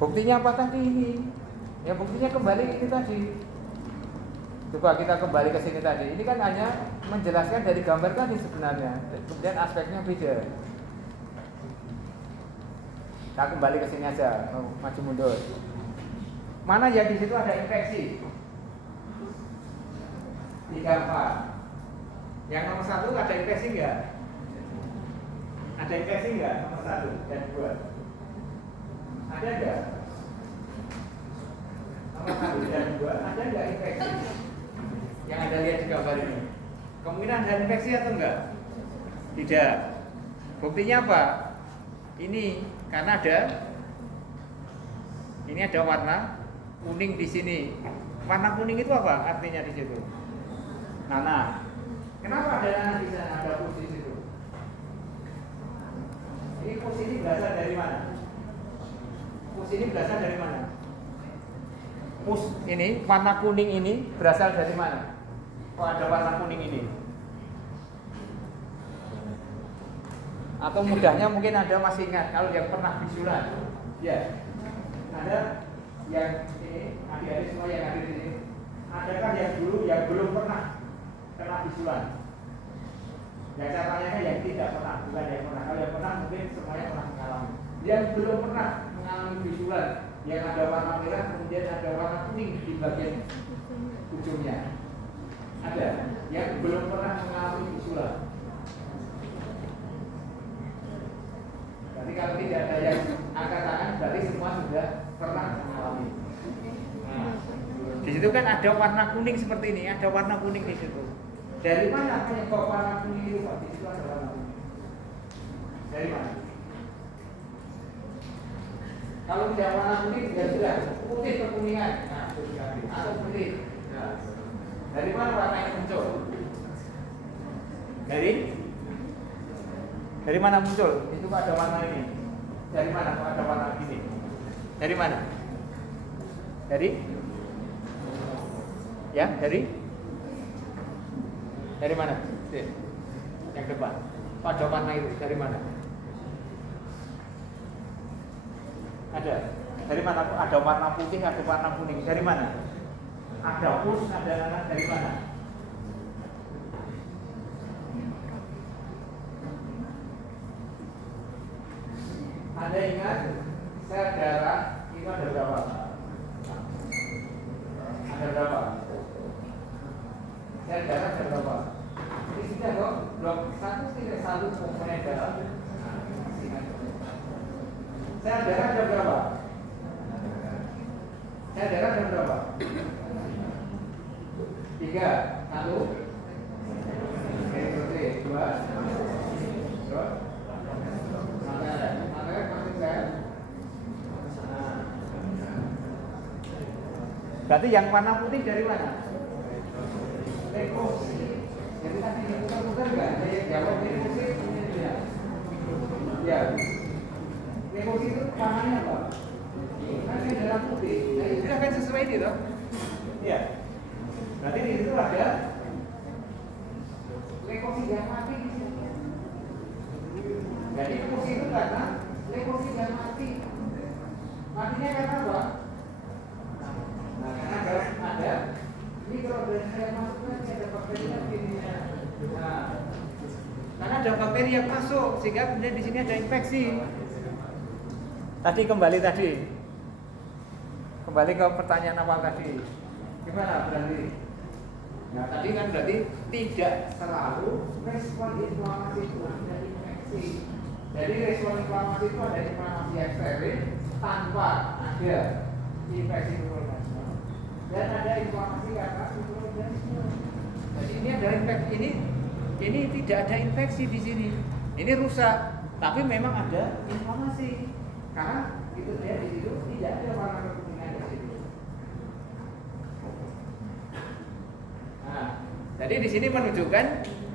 Buktinya apa tadi ini? Ya buktinya kembali ini tadi. Coba kita kembali ke sini tadi. Ini kan hanya menjelaskan dari gambar tadi sebenarnya. Kemudian aspeknya beda. Kita kembali ke sini aja, maju mundur. Mana yang di situ ada infeksi? 3, 4. Yang nomor 1 ada infeksi enggak? Ada infeksi enggak? Nomor 1 dan 2. Ada enggak? Nomor 1 dan 2 ada enggak infeksi? Yang Anda lihat di gambar ini. Kemungkinan ada infeksi atau enggak? Tidak. Buktinya apa? Ini karena ini ada warna kuning di sini. Warna kuning itu apa artinya di situ? Nanah. Kenapa ada nanah di sana? Ada pus di situ. Ini pus ini berasal dari mana? Pus ini berasal dari mana? Pus ini warna kuning ini berasal dari mana? Kok ada warna kuning ini? Atau mudahnya mungkin Anda masih ingat kalau yang pernah bisulan. Ya. Ada yang ini, adik-adik semua yang ada di sini. Adakah yang dulu yang belum pernah kena bisulan? Yang saya tanyakan yang tidak pernah, bukan yang pernah. Kalau yang pernah mungkin semuanya pernah mengalami. Yang belum pernah mengalami bisulan, yang ada warna merah kemudian ada warna kuning di bagian ujungnya. Ada yang belum pernah mengalami bisulan. Berarti kalau tidak ada yang angkat tangan, berarti semua sudah pernah mengalami. Nah, di situ kan ada warna kuning seperti ini, ada warna kuning di situ. Dari mana penyebab warna kuning itu, Pak? Di situ ada warna kuning. Dari mana? Kalau tidak warna kuning, ya sudah putih kekuningan, nah, atau putih. Nah, dari mana warna yang muncul? Dari mana muncul? Itu ada warna ini. Dari mana kok ada warna ini? Dari mana? Dari mana? Yang depan. Pada warna itu dari mana? Ada. Dari mana kok ada warna putih, ada warna kuning? Dari mana? Ada pus, ada nanah, dari mana? Anda ingat sel darah itu ada berapa? Ada berapa? Sel darah ada berapa? Di sini ada blok 1 tidak 1 komponen darah. Sel darah ada berapa? Sel darah ada berapa? 3, 1, 2, berarti yang warna putih dari mana? Leukosit. Jadi tadi diputar-putar enggak? Saya jawab leukosit ya. Ya. Leukosit itu warnanya apa? Kan darah putih. Nah, itu akan sesuai ini toh? Iya. Berarti di situ ada leukosit yang mati di situ. Jadi leukosit itu karena leukosit yang mati. Matinya karena apa? Nah, karena ada mikroorganisme yang masuk nanti ada bakteri yang begini. Nah, karena ada bakteri yang masuk sehingga kemudian di sini ada infeksi. Kembali ke pertanyaan awal tadi. Gimana berarti? Nah, tadi kan berarti tidak selalu respon inflamasi itu ada infeksi. Jadi respon inflamasi itu ada inflamasi yang steril tanpa ada infeksi mikroorganisme dan ada inflamasi karena mikroorganisme. Jadi ini ada infeksi, ini tidak ada infeksi di sini. Ini rusak, tapi memang ada inflamasi karena itu dia di situ tidak ada warna kekuningan di situ. Nah, jadi di sini menunjukkan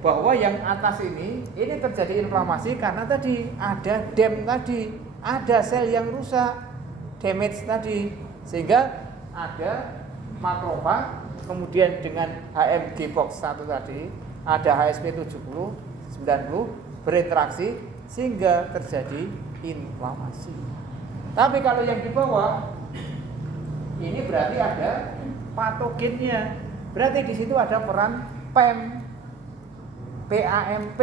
bahwa yang atas ini terjadi inflamasi karena tadi ada dam tadi, ada sel yang rusak, damage tadi, sehingga ada makrofag, kemudian dengan HMG box 1 tadi, ada HSP 70, 90 berinteraksi sehingga terjadi inflamasi. Tapi kalau yang di bawah ini berarti ada patogennya. Berarti di situ ada peran PAMP, PAMP,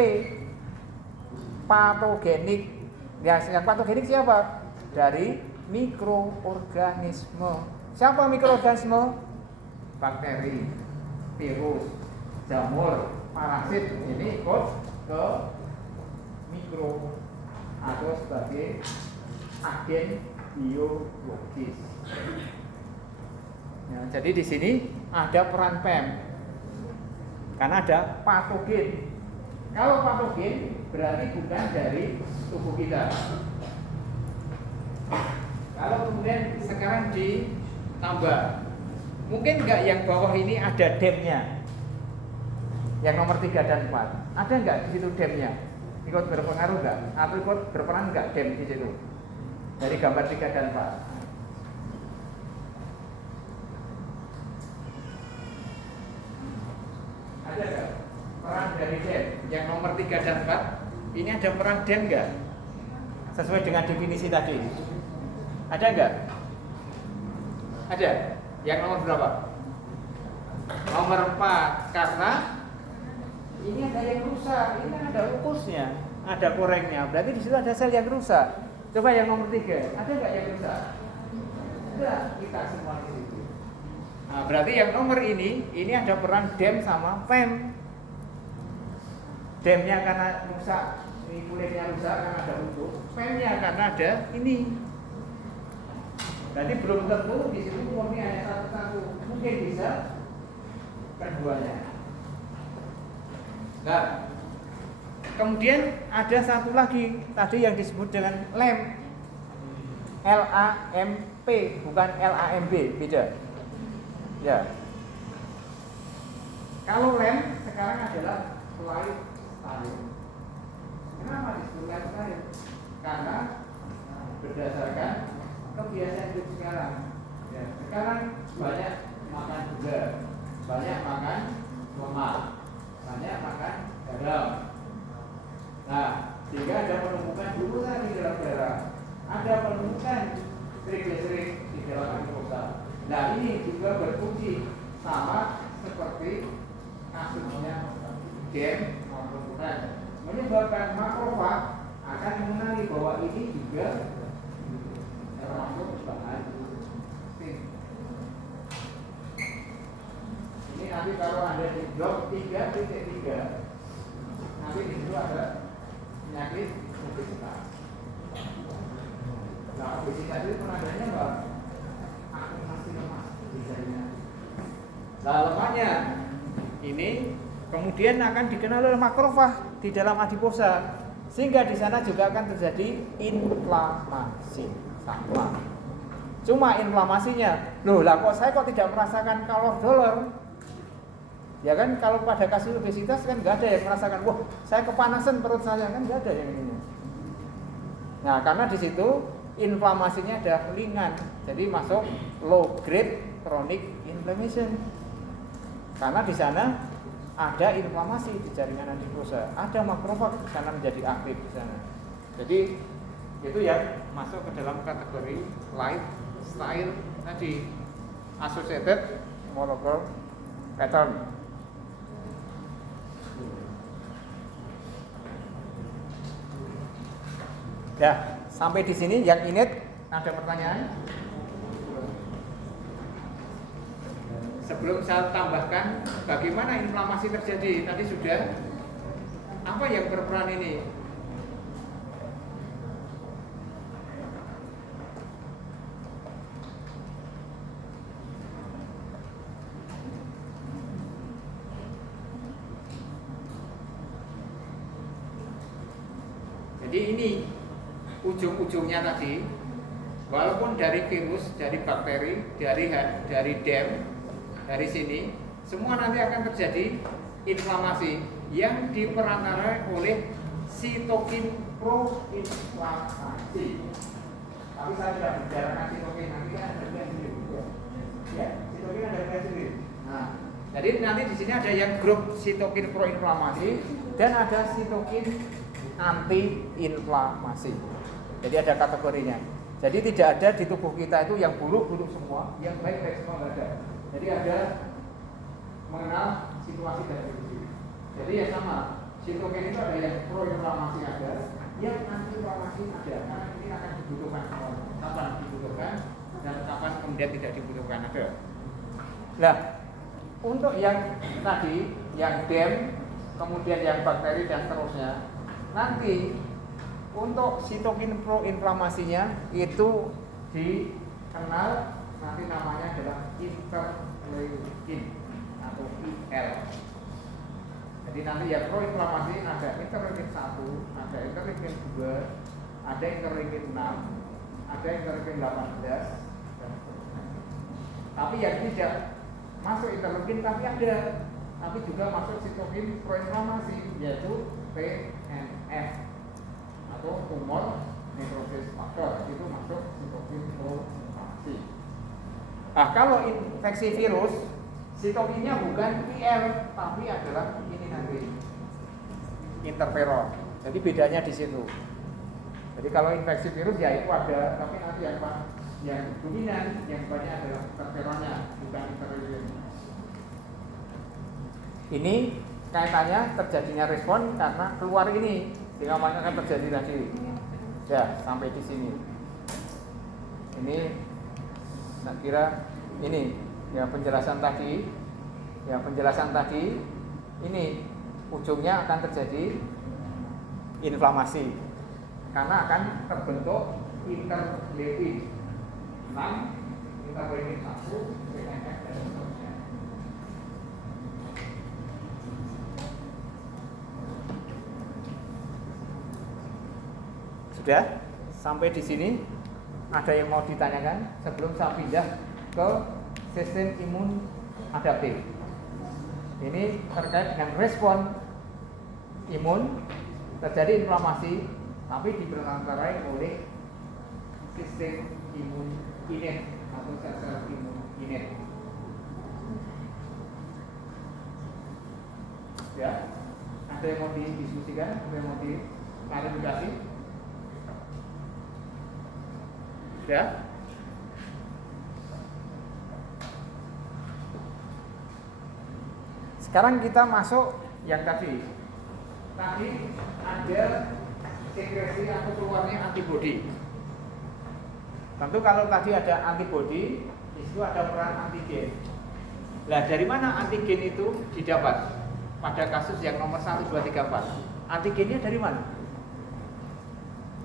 patogenik. Ya, yang patogenik siapa? Dari mikroorganisme. Siapa mikroorganisme? Bakteri, virus, jamur, parasit. Ini ikut ke mikro atau sebagai agen biologis. Ya, jadi di sini ada peran PAMP karena ada patogen. Kalau patogen berarti bukan dari tubuh kita. Kalau kemudian sekarang ditambah, mungkin nggak yang bawah ini ada DEM-nya, yang nomor 3 dan 4, ada nggak di situ DEM-nya? Ikut berpengaruh nggak? Atau ikut berperan nggak DEM di situ? Dari gambar 3 dan 4. Ada nggak peran dari DEM yang nomor 3 dan 4? Ini ada peran DEM nggak? Sesuai dengan definisi tadi. Ada nggak? Ada. Yang nomor berapa? Nomor 4. Karena ini ada yang rusak. Ini kan ada ukusnya, ada korengnya. Berarti di situ ada sel yang rusak. Coba yang nomor 3. Ada nggak yang rusak? Ada. Kita semua di situ. Nah, berarti yang nomor ini ada peran DEM sama PAMP. DEM-nya karena rusak, ini kulitnya rusak karena ada utus. PAMP-nya karena ada ini. Berarti belum tentu di situ murni hanya satu-satu. Mungkin bisa keduanya. Nah, kemudian ada satu lagi tadi yang disebut dengan LAMP. LAMP bukan LAMB, beda. Ya. Kalau LAMP sekarang adalah lifestyle. Kenapa disebut lifestyle? Karena berdasarkan kebiasaan hidup sekarang. Ya, sekarang banyak makan gula, banyak makan lemak, banyak makan garam. Nah, sehingga ada penumpukan glukosa di dalam darah, ada penumpukan trigliserid di dalam glukosa. Nah, ini juga berfungsi sama seperti kasusnya DEM maupun bukan, menyebabkan makrofag akan mengenali bahwa ini juga termasuk bahan sim. Ini nanti kalau Anda di blok 3.3, nanti di situ ada penyakit obesitas. Nah, obesitas itu penandanya apa? Akumulasi lemak misalnya. Nah, lemaknya ini kemudian akan dikenal oleh makrofag di dalam adiposa, sehingga di sana juga akan terjadi inflamasi. Sama. Cuma inflamasinya, loh lah kok saya tidak merasakan kalor dolor? Ya kan kalau pada kasus obesitas kan nggak ada yang merasakan, wah saya kepanasan perut saya, kan nggak ada yang ini. Nah karena di situ inflamasinya ada ringan, jadi masuk low grade chronic inflammation. Karena di sana ada inflamasi di jaringan adiposa, ada makrofag di sana menjadi aktif di sana. Jadi itu yang masuk ke dalam kategori lifestyle tadi, associated molecular pattern. Ya, sampai di sini yang init ada pertanyaan? Sebelum saya tambahkan bagaimana inflamasi terjadi, tadi sudah apa yang berperan ini? Jadi ini ujung-ujungnya tadi, walaupun dari virus, dari bakteri, dari DEM, dari sini, semua nanti akan terjadi inflamasi yang diperantarai oleh sitokin proinflamasi. Tapi saya tidak bicarakan sitokin, nanti kan ada sendiri. Ya, sitokin ada sendiri. Nah, jadi nanti di sini ada yang grup sitokin proinflamasi dan ada sitokin anti-inflamasi. Jadi ada kategorinya. Jadi tidak ada di tubuh kita itu yang buruk-buruk semua, yang baik-baik semua nggak ada. Jadi ada mengenal situasi dan kondisi. Jadi ya sama, sitokin itu ada yang pro-inflamasi ada, yang anti-inflamasi ada. Karena ini akan dibutuhkan. Kapan dibutuhkan dan kapan kemudian tidak dibutuhkan ada. Nah, untuk yang tadi, yang DEM, kemudian yang bakteri dan seterusnya, nanti untuk sitokin pro-inflamasinya itu dikenal nanti namanya adalah interleukin atau IL. Jadi nanti yang pro-inflamasi ada interleukin 1, ada interleukin 2, ada interleukin 6, ada interleukin 18 dan seterusnya. Tapi yang tidak masuk interleukin tapi juga masuk sitokin pro-inflamasi yaitu TNF atau tumor necrosis factor, itu masuk sitokin pro-inflamasi. Nah, kalau infeksi virus, sitokinnya bukan IL tapi adalah ini nanti interferon. Jadi bedanya di situ. Jadi kalau infeksi virus ya itu ada, tapi nanti yang dominan, yang banyak adalah interferonnya, bukan interleukin. Ini kaitannya terjadinya respon karena keluar ini, sehingga maka akan terjadi tadi. Ya, sampai di sini. Ini, saya kira ini ya penjelasan tadi. Ya penjelasan tadi, ini ujungnya akan terjadi inflamasi karena akan terbentuk interleukin 6, interleukin 1, TNF dan seterusnya. Sudah sampai di sini, ada yang mau ditanyakan sebelum saya pindah ke sistem imun adaptif. Ini terkait dengan respon imun, terjadi inflamasi, tapi diperlantarai oleh sistem imun innate atau sel-sel imun innate. Ya, ada yang mau didiskusikan, ada yang mau diklarifikasi? Ya. Sekarang kita masuk yang tadi. Tadi ada sekresi atau keluarnya antibodi. Tentu kalau tadi ada antibodi, di situ ada peran antigen. Nah, dari mana antigen itu didapat? Pada kasus yang nomor 1, 2, 3, 4. Antigennya dari mana?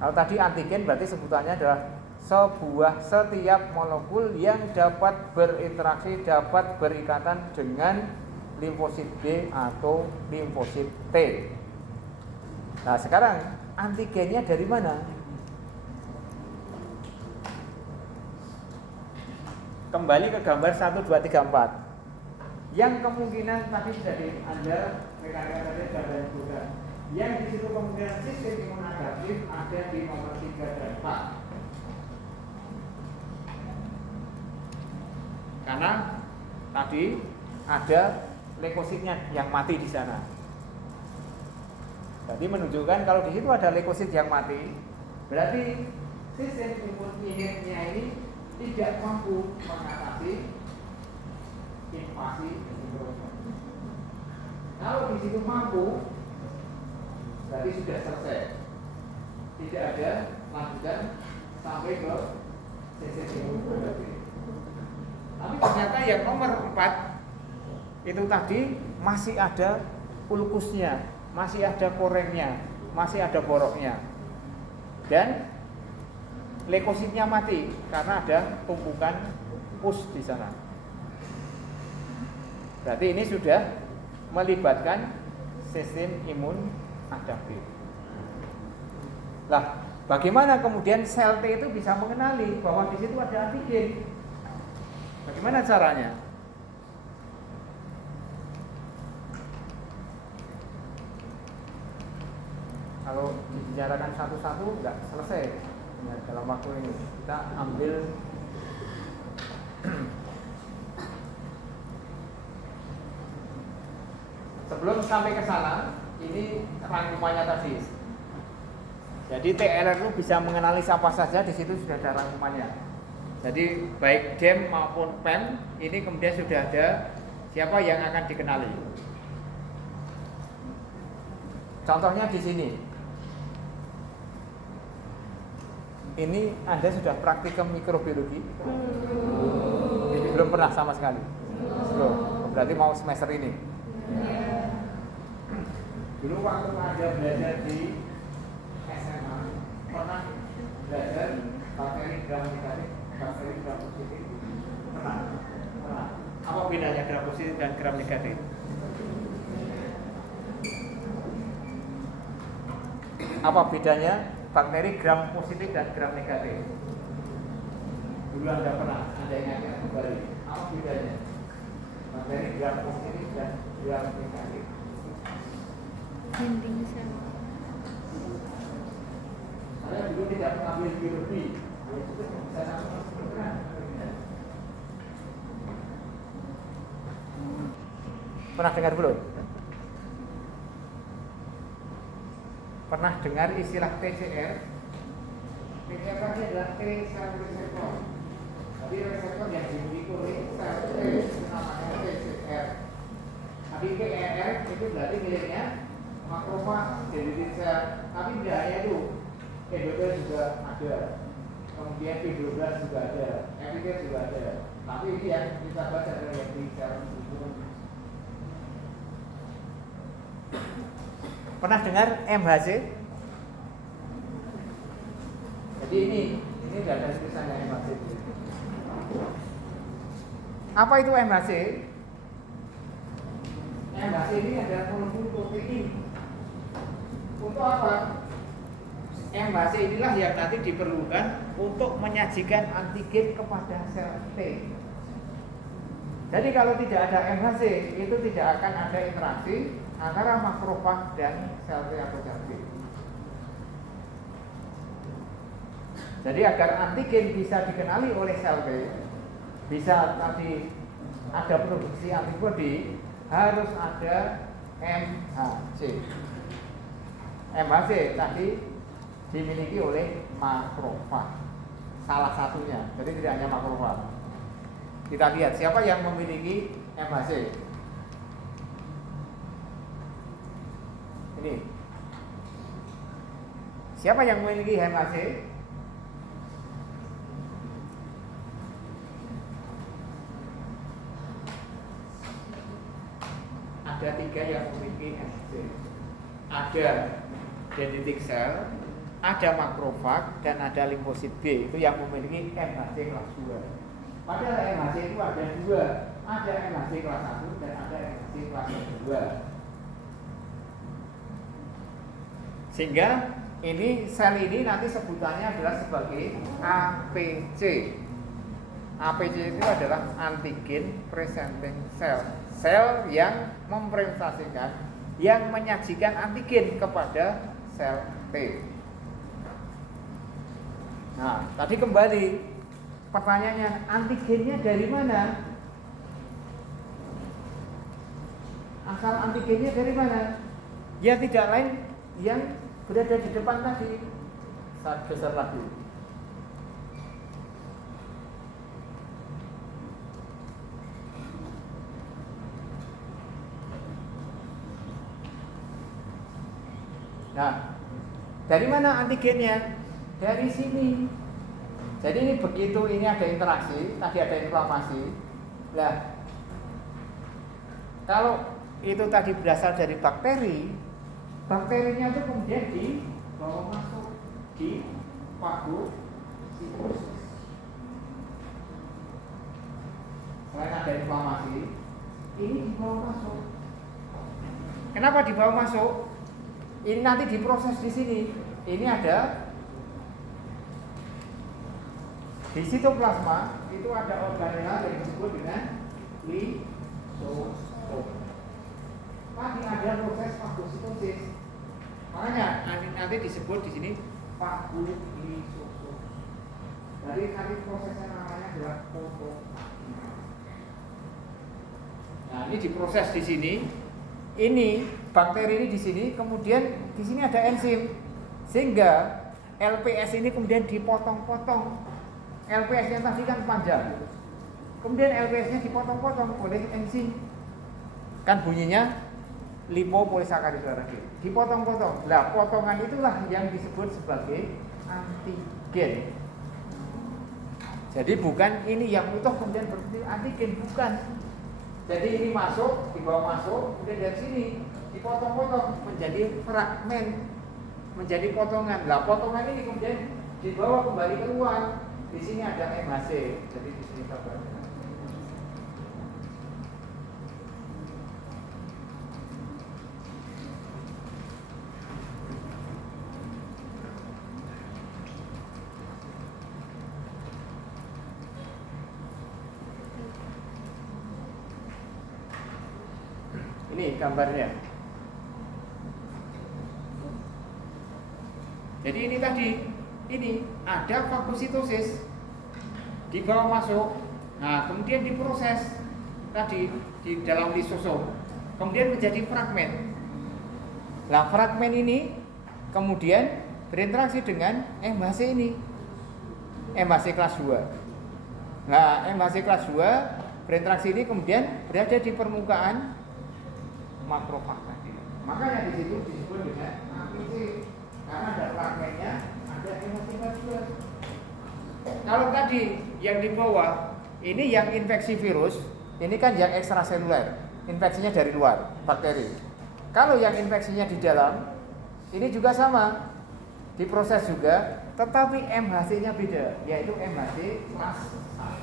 Kalau tadi antigen berarti sebutannya adalah setiap molekul yang dapat berinteraksi, dapat berikatan dengan limfosit B atau limfosit T. Nah, sekarang antigennya dari mana? Kembali ke gambar 1, 2, 3, 4. Yang kemungkinan tadi sudah Anda rekan-rekan tadi sudah disebutkan. Yang di situ kemungkinan sistem imun adaptif ada di nomor 3 dan 4. Karena tadi ada leukositnya yang mati di sana. Jadi menunjukkan kalau di situ ada leukosit yang mati, berarti sistem imun innate-nya ini tidak mampu mengatasi invasi. Kalau di situ mampu, berarti sudah selesai. Tidak ada lanjutan sampai ke sistem imun adaptif. Tapi ternyata yang nomor 4 itu tadi masih ada ulkusnya, masih ada korengnya, masih ada boroknya, dan leukositnya mati karena ada tumpukan pus di sana. Berarti ini sudah melibatkan sistem imun adaptif. Lah, bagaimana kemudian sel T itu bisa mengenali bahwa di situ ada antigen? Bagaimana caranya? Kalau dibicarakan satu-satu nggak selesai ya, dalam waktu ini. Kita ambil sebelum sampai ke sana, ini rangkumannya tadi. Jadi TLR itu bisa mengenali siapa saja, di situ sudah ada rangkumannya. Jadi baik DEM maupun PEM ini kemudian sudah ada siapa yang akan dikenali. Contohnya di sini. Ini Anda sudah praktikum mikrobiologi? Ini belum pernah sama sekali. Belum. Berarti mau semester ini. Dulu waktu Anda belajar di SMA pernah belajar bakteri gram negatif, bakteri gram positif? Pernah. Apa bedanya gram positif dan gram negatif? Apa bedanya bakteri gram positif dan gram negatif? Dulu Anda pernah, Anda ingatkan kembali. Apa bedanya bakteri gram positif dan gram negatif? Dinding sel. Saya dulu tidak mengambil biologi. Bisa sama. Pernah dengar belum? Pernah dengar istilah TCR? TCR tadi adalah T-cell receptor. Jadi reseptor yang dimiliki oleh sel T namanya TCR. Tapi TCR itu berarti miliknya makrofag, dendritic cell. Tapi tidak hanya itu, endotel juga ada, kemudian fibroblast juga ada, epitel juga ada. Tapi ini yang kita baca adalah yang di sel tubuh. Pernah dengar MHC? Jadi ini tidak ada tulisannya MHC. Apa itu MHC? MHC ini adalah molekul protein. Untuk apa? MHC inilah yang nanti diperlukan untuk menyajikan antigen kepada sel T. Jadi kalau tidak ada MHC, itu tidak akan ada interaksi antara makrofag dan sel T atau sel B. Jadi agar antigen bisa dikenali oleh sel T, bisa tadi ada produksi antibodi, harus ada MHC. MHC tadi dimiliki oleh makrofag, salah satunya. Jadi tidak hanya makrofag. Kita lihat siapa yang memiliki MHC. Ini. Siapa yang memiliki MHC? Ada 3 yang memiliki MHC. Ada dendritic cell, ada makrofag, dan ada limfosit B. Itu yang memiliki MHC kelas 2. Padahal MHC itu ada 2. Ada MHC kelas 1 dan ada MHC kelas 2. Sehingga ini sel ini nanti sebutannya adalah sebagai APC. APC itu adalah antigen presenting cell. Sel yang mempresentasikan, yang menyajikan antigen kepada sel T. Nah, tadi kembali pertanyaannya, antigennya dari mana? Asal antigennya dari mana? Ya tidak lain yang berada di depan tadi. Saat besar lagi. Nah, dari mana antigennya? Dari sini. Jadi ini begitu ini ada interaksi, tadi ada inflamasi. Nah, kalau itu tadi berasal dari bakteri, bakterinya itu kemudian dibawa masuk di fagositosis. Selain ada inflamasi, ini dibawa masuk. Kenapa dibawa masuk? Ini nanti diproses di sini. Ini ada di sitoplasma itu ada organel yang disebut dengan lisosom. Tadi ada proses fagositosis. Makanya nanti disebut di sini fagolisosom. Jadi nanti prosesnya namanya adalah fotofagi. Nah, ini diproses di sini. Ini bakteri ini di sini, kemudian di sini ada enzim. Sehingga LPS ini kemudian dipotong-potong. LPS-nya tadi kan panjang. Kemudian LPS-nya dipotong-potong oleh enzim. Kan bunyinya lipopolisakarid lagi. Dipotong-potong. Nah, potongan itulah yang disebut sebagai antigen. Jadi bukan ini yang utuh kemudian berarti antigen, bukan. Jadi ini masuk, dibawa masuk, kemudian dari sini dipotong-potong menjadi fragmen, menjadi potongan. Lah potongan ini kemudian dibawa kembali keluar. Di sini ada MHC. Jadi di sini kabarnya. Ini gambarnya. Jadi ini tadi, ini ada fagositosis, dibawa masuk, nah kemudian diproses tadi di dalam lisosom, kemudian menjadi fragmen. Nah fragmen ini kemudian berinteraksi dengan MHC ini, MHC kelas 2. Nah MHC kelas 2 berinteraksi ini kemudian berada di permukaan makrofag tadi. Makanya di situ disebut dengan APC karena ada fragmennya, ada MHC kelas 2. Kalau tadi yang di bawah ini yang infeksi virus, ini kan yang ekstraseluler, infeksinya dari luar, bakteri. Kalau yang infeksinya di dalam, ini juga sama, diproses juga, tetapi MHC-nya beda, yaitu MHC kelas 1.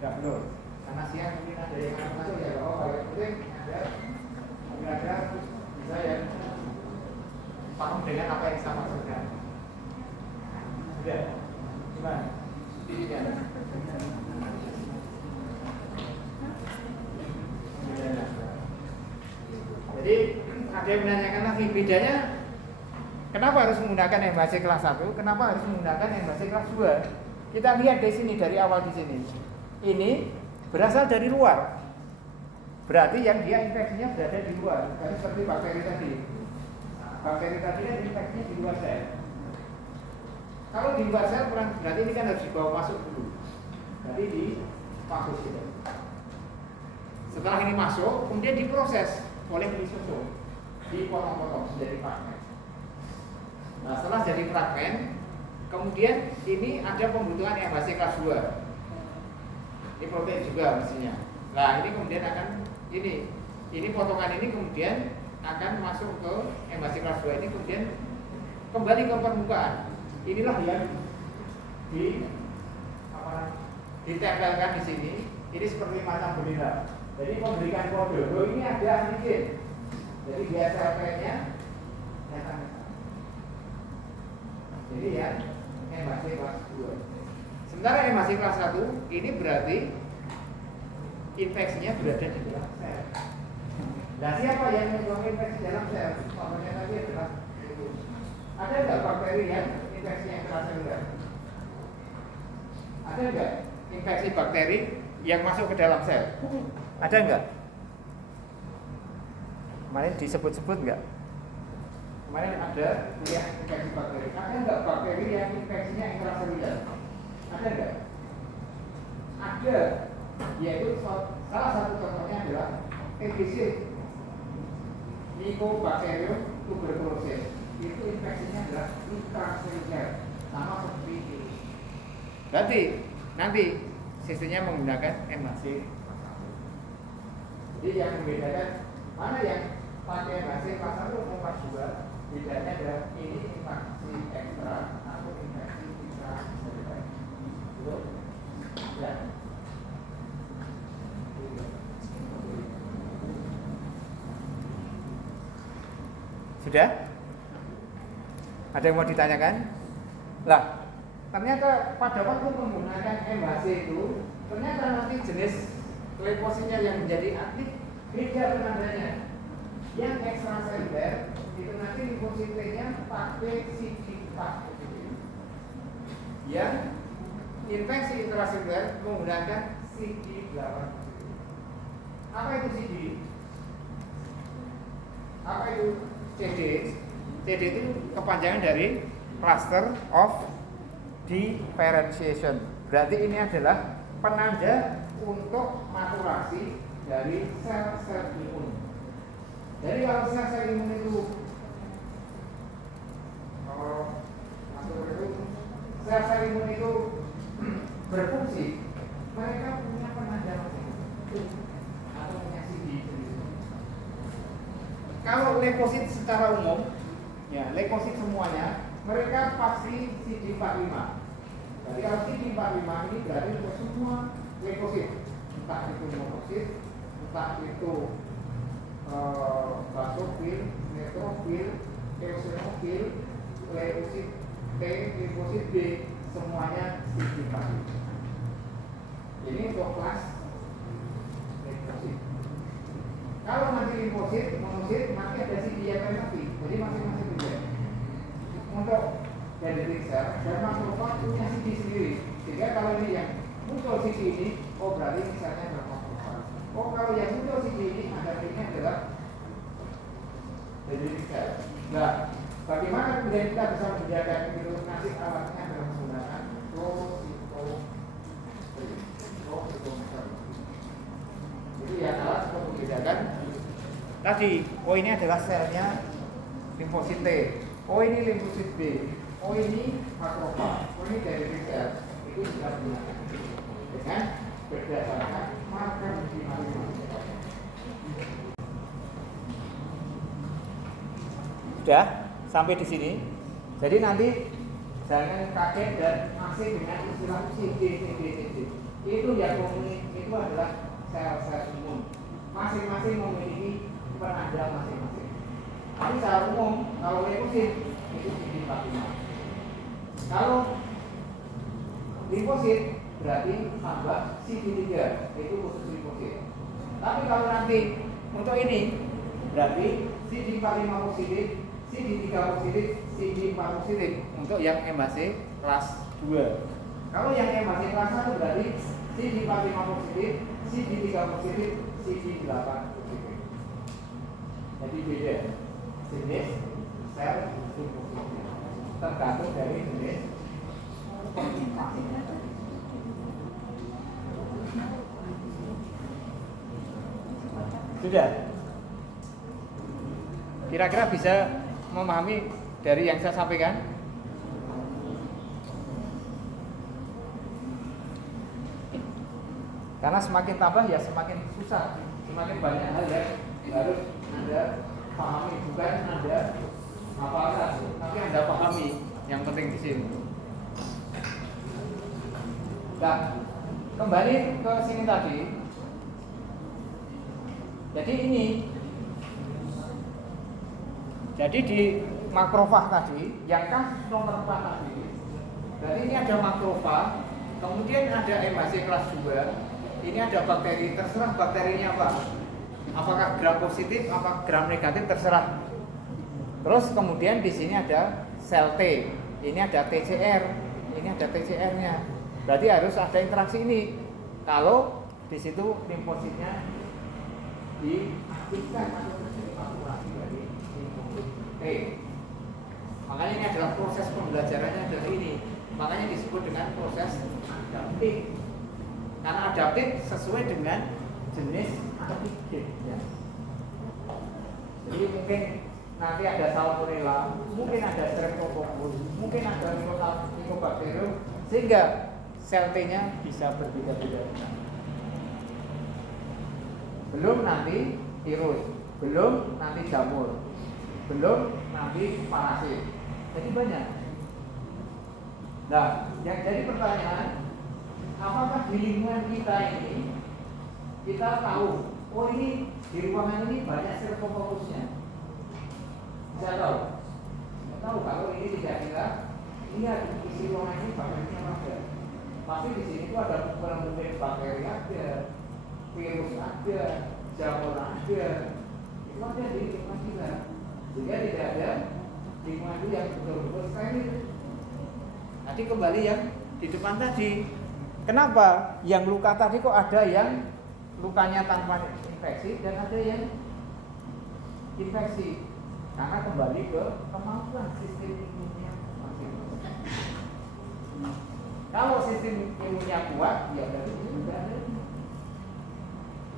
Ya belum, karena siang mungkin ada yang akan masuk ya, kalau yang penting ada bisa ya paham dengan apa yang saya maksudkan. Sudah, gimana? Jadi ada yang menanyakan lagi bedanya, kenapa harus menggunakan MHC kelas 1, kenapa harus menggunakan MHC kelas 2? Kita lihat di sini dari awal di sini. Ini berasal dari luar. Berarti yang dia infeksinya berada di luar. Karena seperti bakteri tadi. Bakteri tadi kan infeksinya di luar sel. Kalau di luar sel berarti ini kan harus dibawa masuk dulu. Jadi di fagositosis. Setelah ini masuk, kemudian diproses oleh lisosom, dipotong-potong menjadi fragmen. Nah, setelah jadi fragmen, kemudian ini ada pembutuhan MHC kelas 2. Ini protein juga mestinya. Nah, ini kemudian akan ini potongan ini kemudian akan masuk ke MHC kelas 2 ini kemudian kembali ke permukaan. Inilah yang ditempelkan di sini. Ini seperti macam bendera. Jadi memberikan kode. Oh, ini ada antigen. Jadi biasa nya nyata. Jadi ya MHC kelas 2. Sementara MHC kelas 1 ini berarti infeksinya berada di dalam sel. Nah, siapa yang menyebabkan infeksi dalam sel? Contohnya tadi adalah itu. Ada nggak bakteri yang infeksi yang intraseluler? Ada nggak infeksi bakteri yang masuk ke dalam sel? Ada nggak? Kemarin disebut-sebut nggak? Kemarin ada kuliah infeksi bakteri. Ada nggak bakteri yang infeksinya intraseluler? Ada nggak? Ada. Yaitu salah satu contohnya adalah TBC, Mycobacterium tuberculosis. Itu infeksinya adalah intraseluler, sama seperti virus. Berarti nanti sistemnya menggunakan MHC. Jadi yang membedakan mana yang pakai MHC kelas 1 atau kelas 2, bedanya adalah ini infeksi ekstra atau infeksi intraseluler. Betul? Ya. Sudah? Ada yang mau ditanyakan? Lah, ternyata pada waktu menggunakan MHC itu, ternyata nanti jenis leukosinnya yang menjadi aktif beda penandanya. Yang ekstraseluler itu nanti limfositnya pakai CD4. Yang infeksi intraseluler menggunakan CD8. Apa itu CD? Apa itu CD? CD itu kepanjangan dari cluster of differentiation. Berarti ini adalah penanda untuk maturasi dari sel-sel imun. Jadi kalau sel-sel imun itu sel-sel imun itu berfungsi, mereka punya penanda masing-masing atau punya CD sendiri. Kalau leukosit secara umum, ya leukosit semuanya, mereka pasti CD45. Jadi kalau CD45 ini berarti untuk semua leukosit, entah itu monosit, entah itu basofil, neutrofil, eosinofil, leukosit T, leukosit B, semuanya CD45. Ini untuk kelas leukosit. Kalau nanti limfosit, monosit, nanti ada CD yang lain lagi. Jadi masing-masing beda. Untuk dendritic cell dan makrofag punya CD sendiri. Sehingga kalau ini yang muncul CD ini, oh berarti misalnya adalah makrofag. Oh kalau yang muncul CD ini ini adalah dendritic cell. Nah, bagaimana kemudian kita bisa membedakan itu? Nasib alatnya adalah menggunakan flow-cytometer. Jadi yang alat untuk membedakan tadi, oh ini adalah selnya limfosit T, oh ini limfosit B, oh ini makrofag, oh ini dendritic cell. Itu sudah digunakan dengan berdasarkan marker di masing-masing. Sudah sampai di sini. Jadi nanti jangan kaget dan masih dengan istilah CD. Itu yang itu adalah sel-sel imun. Masing-masing memiliki penanda masing-masing. Tapi secara umum kalau leukosit itu CD45. Kalau limfosit berarti tambah CD3, itu khusus limfosit. Tapi kalau nanti untuk ini berarti CD45 positif, CD3 positif, CD4 positif untuk yang MHC kelas 2. Kalau yang MHC kelas 1 berarti CD45 positif, CD3 positif, CD8 positif. Jadi beda jenis sel limfosit tergantung dari jenis masing-masing. Sudah? Kira-kira bisa memahami dari yang saya sampaikan? Karena semakin tambah ya semakin susah, semakin banyak hal yang harus Anda pahami, bukan Anda hafalkan, tapi Anda pahami. Yang penting di sini. Nah, kembali ke sini tadi. Jadi di makrofag tadi, yang kasus nomor 4 tadi, berarti ini ada makrofag, kemudian ada MHC kelas 2, ini ada bakteri, terserah bakterinya apa. Apakah gram positif, apakah gram negatif, terserah. Terus kemudian di sini ada sel T, ini ada TCR, ini ada TCR-nya. Berarti harus ada interaksi ini. Kalau di situ limfositnya diaktifkan atau terjadi maturasi dari limfosit T. Makanya ini adalah proses pembelajarannya adalah ini. Makanya disebut dengan proses adaptif. Karena adaptif sesuai dengan jenis antigen. Ya. Jadi mungkin nanti ada salmonella, mungkin ada streptococcus, mungkin ada mycobacterium, sehingga sel T-nya bisa berbeda-beda. Belum nanti virus, belum nanti jamur, belum nanti parasit. Jadi banyak. Nah, yang jadi pertanyaan, apakah di lingkungan kita ini kita tahu, oh ini di ruangan ini banyak streptococcusnya? Tidak tahu. Tidak tahu kalau ini tidak kita lihat isi ruangan ini bakterinya ada. Pasti di sini itu ada mungkin bakteri ada, virus ada, jamur ada. Itu ada di lingkungan kita. Jika tidak ada lingkungan itu yang betul-betul steril. Nanti kembali yang di depan tadi. Kenapa yang luka tadi kok ada yang lukanya tanpa infeksi dan ada yang infeksi karena kembali ke kemampuan sistem imunnya masing-masing. Kalau sistem imunnya kuat, ya berarti itu juga ada.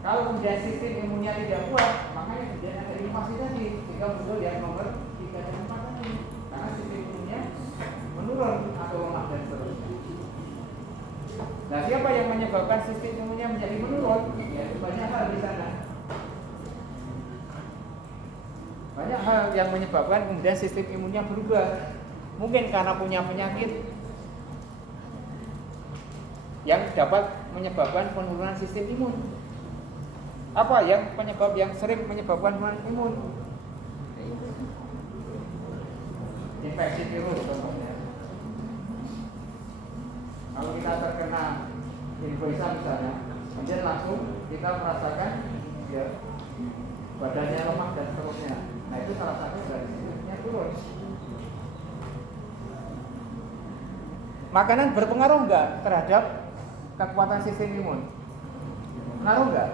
Kalau kemudian sistem imunnya tidak kuat, makanya kemudian ada infeksi tadi, sehingga muncul yang nomor 3 dan 4 tadi. Karena sistem imunnya menurun atau lemah dan seterusnya. Nah, siapa yang menyebabkan sistem imunnya menjadi menurun? Ya, banyak hal di sana. Banyak hal yang menyebabkan kemudian sistem imunnya berubah. Mungkin karena punya penyakit yang dapat menyebabkan penurunan sistem imun. Apa yang penyebab yang sering menyebabkan penurunan imun? Infeksi virus contohnya. Kalau kita terkena influenza misalnya, kemudian langsung kita merasakan ya, badannya lemah dan seterusnya. Nah, itu salah satu dari sistemnya turun. Makanan berpengaruh enggak terhadap kekuatan sistem imun? Pengaruh enggak?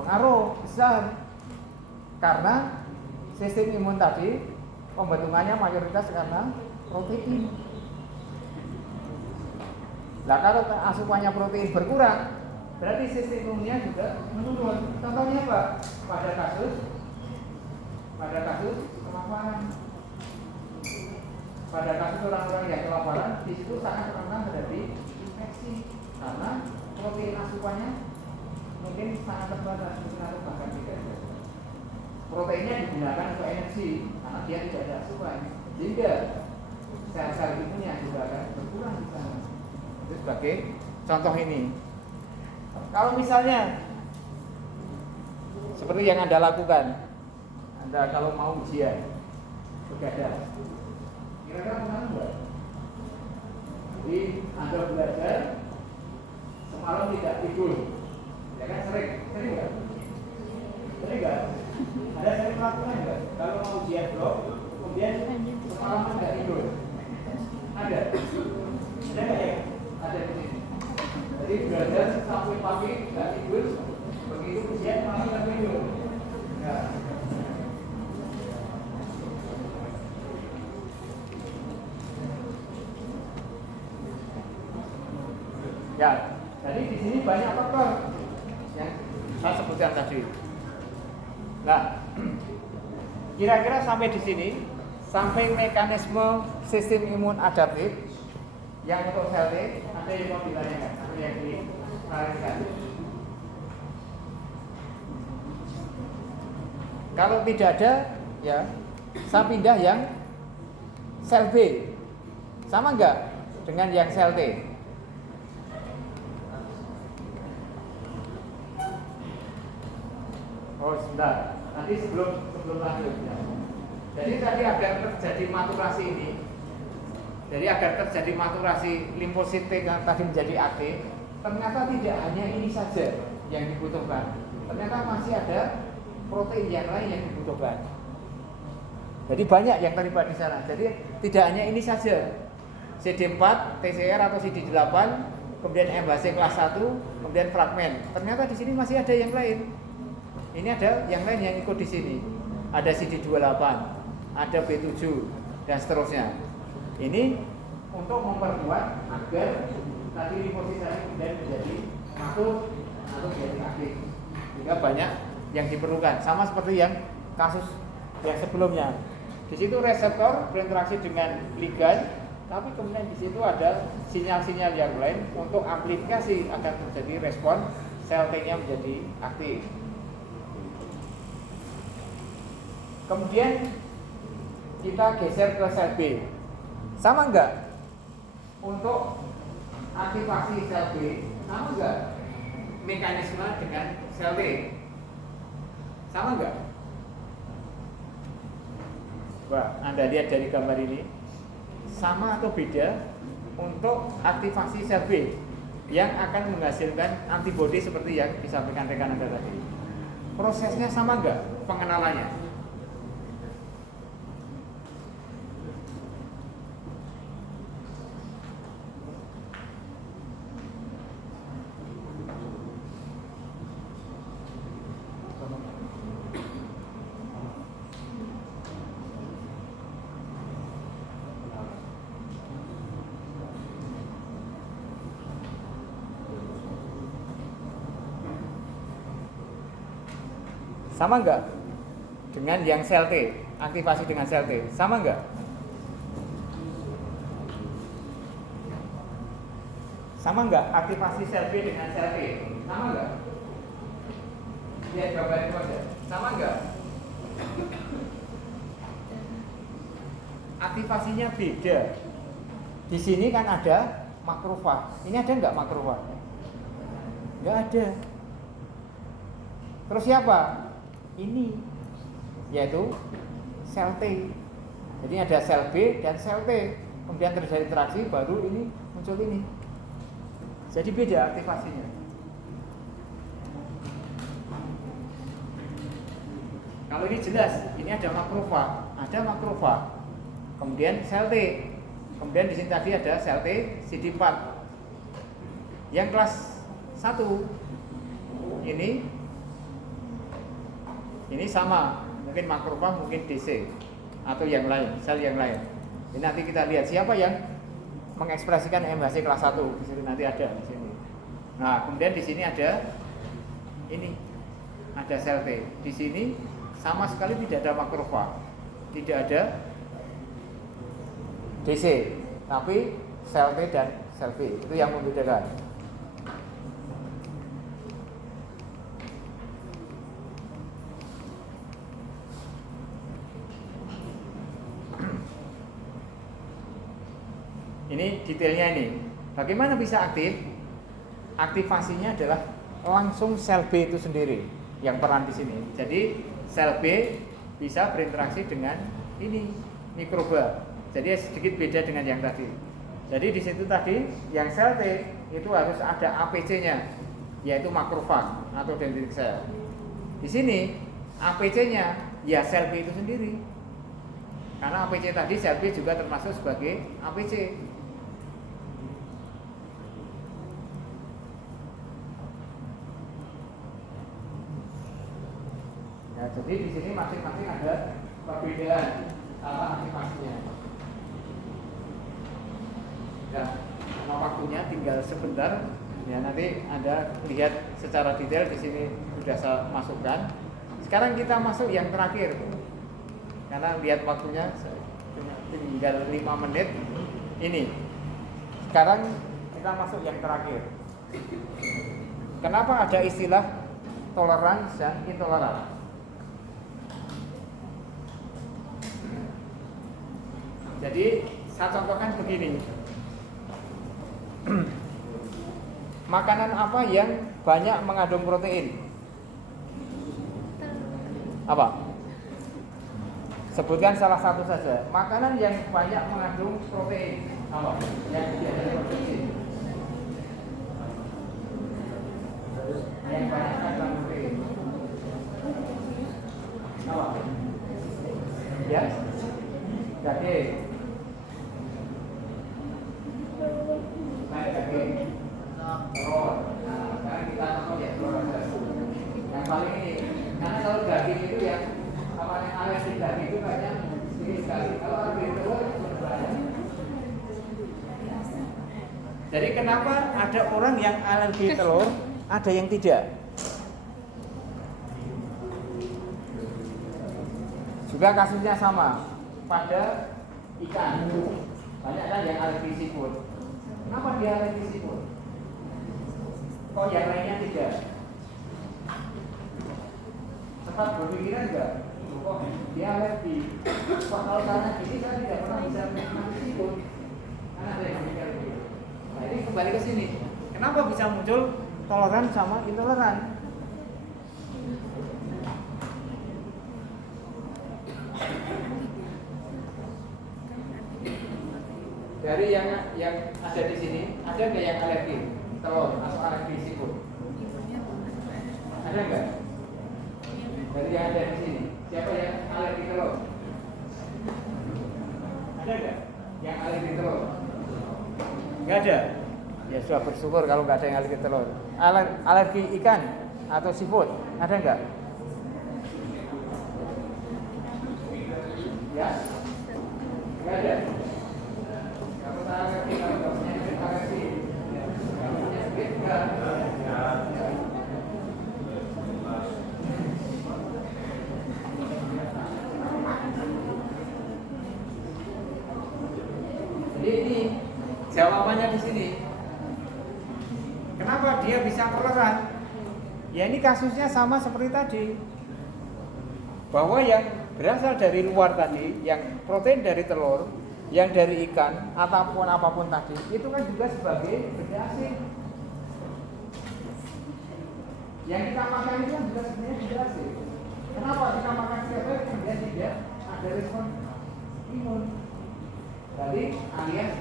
Pengaruh besar. Karena sistem imun tadi pembentukannya mayoritas karena protein. Nah, kalau asupannya protein berkurang, berarti sistem imunnya juga menurun. Contohnya apa? Pada kasus kelaparan. Pada kasus orang-orang yang kelaparan, di situ sangat rentan terjadi infeksi karena protein asupannya mungkin sangat terbatas, mungkin atau bahkan tidak ada. Proteinnya digunakan untuk energi karena dia tidak ada asupan, sehingga sel-sel imunnya juga akan berkurang di sana. Itu sebagai contoh ini. Kalau misalnya seperti yang Anda lakukan, Anda kalau mau ujian begadang, kira-kira pengaruh enggak? Jadi Anda belajar semalam tidak tidur, ya kan sering enggak? Sering enggak? Ada sering melakukan enggak? Kalau mau ujian blok, kemudian semalam tidak tidur, ada? Ada enggak ya? Ada di sini. Jadi belajar sampai pagi tidak tidur, begitu ujian malam tidak tidur. Ya. Ya, jadi di sini banyak faktor yang saya sebutkan tadi. Nah, kira-kira sampai di sini, sampai mekanisme sistem imun adaptif yang untuk sel T, ada yang mau ditanyakan atau yang dilarikan? Kalau tidak ada, ya saya pindah yang sel B. Sama enggak dengan yang sel T? Oh, sebentar. Nanti sebelum lanjut ya. Jadi tadi agar terjadi maturasi ini, jadi agar terjadi maturasi limfosit T yang tadi menjadi aktif, ternyata tidak hanya ini saja yang dibutuhkan. Ternyata masih ada protein yang lain yang dibutuhkan. Jadi banyak yang terlibat di sana. Jadi tidak hanya ini saja. CD4, TCR atau CD8, kemudian MHC kelas 1, kemudian fragmen. Ternyata di sini masih ada yang lain. Ini ada yang lain yang ikut di sini. Ada CD28, ada B7 dan seterusnya. Ini untuk memperkuat agar tadi limfosit tadi kemudian menjadi matur atau menjadi aktif. Sehingga banyak yang diperlukan. Sama seperti yang kasus yang sebelumnya. Di situ reseptor berinteraksi dengan ligan, tapi kemudian di situ ada sinyal-sinyal yang lain untuk amplifikasi agar terjadi respon sel T-nya menjadi aktif. Kemudian kita geser ke sel B. Sama enggak? Untuk aktivasi sel B, sama enggak mekanisme dengan sel T? Sama enggak? Wah, Anda lihat dari gambar ini, sama atau beda untuk aktivasi sel B yang akan menghasilkan antibodi seperti yang disampaikan rekan Anda tadi. Prosesnya sama enggak pengenalannya? Sama enggak? Dengan yang sel T, aktivasi dengan sel T, sama enggak? Sama enggak aktivasi sel B dengan sel T? Sama enggak? Lihat gambar itu aja. Sama enggak? Aktivasinya beda. Di sini kan ada makrofag. Ini ada enggak makrofag? Enggak ada. Terus siapa? Ini, yaitu sel T. Jadi ada sel B dan sel T. Kemudian terjadi interaksi, baru ini muncul ini. Jadi beda aktivasinya. Kalau ini jelas, ini ada makrofag, kemudian sel T, kemudian di sini tadi ada sel T CD4. Yang kelas 1 ini sama, mungkin makrofag, mungkin DC atau yang lain, sel yang lain. Ini nanti kita lihat siapa yang mengekspresikan MHC kelas 1. Di sini nanti ada di sini. Nah, kemudian di sini ada ini. Ada sel T. Di sini sama sekali tidak ada makrofag. Tidak ada DC, tapi sel T dan sel B. Itu yang membedakan. Ini detailnya ini. Bagaimana bisa aktif? Aktivasinya adalah langsung sel B itu sendiri yang peran di sini. Jadi sel B bisa berinteraksi dengan ini mikroba. Jadi sedikit beda dengan yang tadi. Jadi di situ tadi yang sel T itu harus ada APC-nya, yaitu makrofag atau dendritic cell. Di sini APC-nya ya sel B itu sendiri. Karena APC tadi sel B juga termasuk sebagai APC. Ya, jadi di sini masing-masing ada perbedaan cara aktivasinya. Ya, sama waktunya tinggal sebentar. Ya, nanti Anda lihat secara detail di sini sudah saya masukkan. Sekarang kita masuk yang terakhir. Karena lihat waktunya tinggal 5 menit. Ini. Sekarang kita masuk yang terakhir. Kenapa ada istilah toleransi dan intoleransi? Jadi saya contohkan begini. Makanan apa yang banyak mengandung protein? Apa? Sebutkan salah satu saja. Makanan yang banyak mengandung protein. Apa? Yang tidak protein. Yang banyak mengandung protein. Apa? Ya? Daging. Telur. Nah, sekarang kita nonton ya telur aja. Yang paling ini, karena kalau daging itu yang apa yang alergi daging itu banyak sedikit sekali. Kalau alergi telur sudah banyak. Jadi kenapa ada orang yang alergi telur, ada yang tidak? Juga kasusnya sama pada ikan. Banyak kan yang alergi seafood. Kenapa dia alergi seafood? Kok yang lainnya tidak? Sempat berpikiran enggak? Kok dia alergi? Kok kalau karena ini saya tidak pernah bisa menikmati seafood? Karena ada yang mikir begitu. Nah, ini kembali ke sini. Kenapa bisa muncul toleran sama intoleran? Dari yang ada di sini, ada nggak yang alergi telur atau alergi seafood? Ada nggak? Dari yang ada di sini, siapa yang alergi telur? Ada nggak yang alergi telur? Nggak ada. Ya sudah bersyukur kalau nggak ada yang alergi telur. Alergi ikan atau seafood, ada nggak? Ya, nggak ada. Jadi ini jawabannya di sini. Kenapa dia bisa toleran? Ya ini kasusnya sama seperti tadi. Bahwa yang berasal dari luar tadi, yang protein dari telur, yang dari ikan, ataupun apapun tadi, itu kan juga sebagai benda asing. Yang kita makan itu kan juga sebenarnya benda asing. Kenapa kita makan steroid? Kemudian tidak ada respon imun. Jadi alias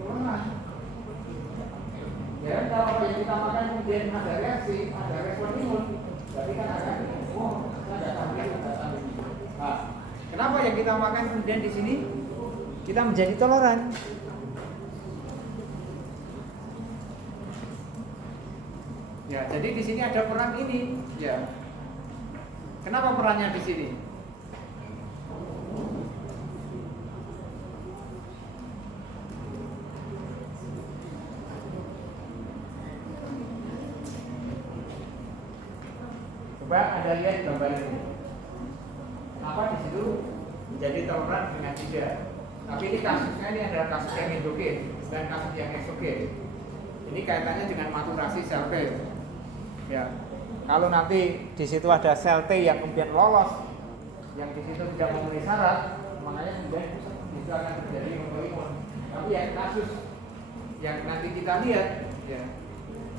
turunan. Ya, kalau yang kita makan kemudian ada reaksi, ada respon imun, berarti kan akan ada tampil. Nah, kenapa yang kita makan kemudian di sini kita menjadi toleran? Ya, jadi di sini ada peran ini. Ya, kenapa perannya di sini? Coba Anda lihat gambar ini. Apa di situ menjadi toleran dengan tidak? Tapi ini kasusnya ini adalah kasus yang endogen dan kasus yang eksogen. Ini kaitannya dengan maturasi sel T. Ya, kalau nanti di situ ada sel T yang kemudian lolos, yang di situ tidak memenuhi syarat, makanya kemudian itu akan terjadi autoimun. Tapi yang kasus yang nanti kita lihat, ya,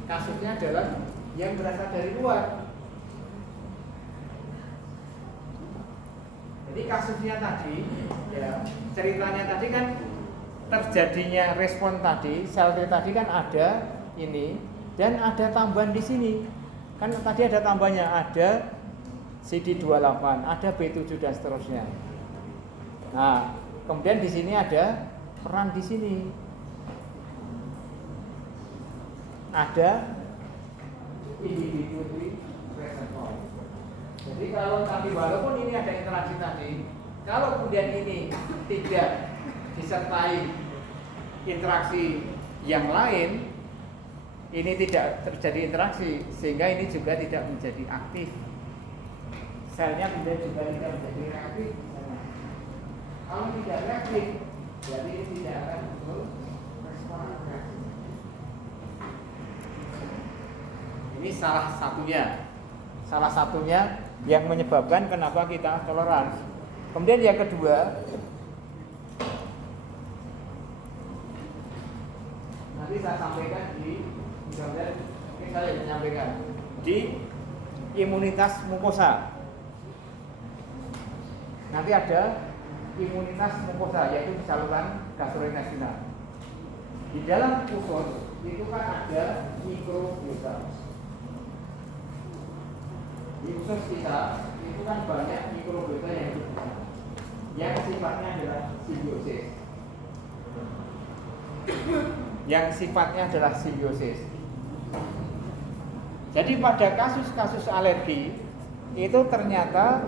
kasusnya adalah yang berasal dari luar. Jadi kasusnya tadi, ya, ceritanya tadi kan terjadinya respon tadi, sel T tadi kan ada ini dan ada tambahan di sini. Kan tadi ada tambahnya, ada CD28, ada B7 dan seterusnya. Nah, kemudian di sini ada peran di sini. Ada inhibitory receptor. Jadi kalau tadi walaupun ini ada interaksi tadi, kalau kemudian ini tidak disertai interaksi yang lain, ini tidak terjadi interaksi, sehingga ini juga tidak menjadi aktif. Selnya kemudian juga tidak menjadi reaktif. Kalau tidak reaktif, jadi ini tidak akan muncul respon reaksi. Ini salah satunya yang menyebabkan kenapa kita toleran. Kemudian yang kedua, nanti saya sampaikan di saya menyampaikan di imunitas mukosa. Nanti ada imunitas mukosa, yaitu di saluran gastrointestinal. Di dalam usus itu kan ada mikrobiota. Di usus kita itu kan banyak mikrobiota yang hidup, yang sifatnya adalah simbiosis. Jadi pada kasus-kasus alergi itu ternyata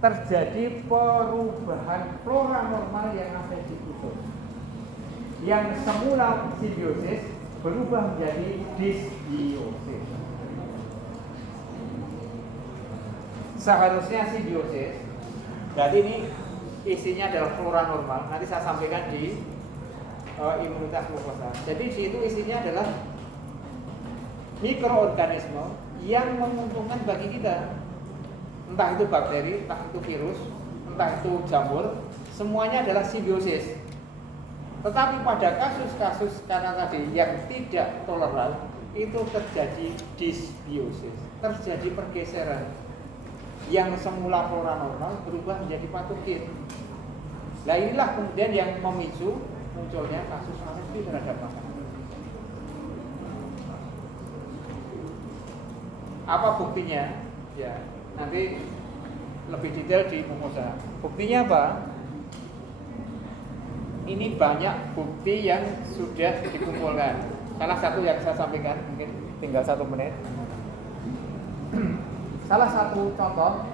terjadi perubahan flora normal yang ada di usus. Yang semula simbiosis berubah menjadi disbiosis. Seharusnya simbiosis, jadi ini isinya adalah flora normal. Nanti saya sampaikan di imunitas mukosa. Jadi di situ isinya adalah mikroorganisme yang menguntungkan bagi kita. Entah itu bakteri, entah itu virus, entah itu jamur, semuanya adalah simbiosis. Tetapi pada kasus-kasus karena tadi yang tidak toleran, itu terjadi disbiosis, terjadi pergeseran. Yang semula flora normal berubah menjadi patogen. Nah inilah kemudian yang memicu munculnya kasus alergi terhadap makanan. Apa buktinya? Ya, nanti lebih detail di mukosa. Buktinya apa? Ini banyak bukti yang sudah dikumpulkan. Salah satu yang saya sampaikan, mungkin tinggal 1 menit. Salah satu contoh,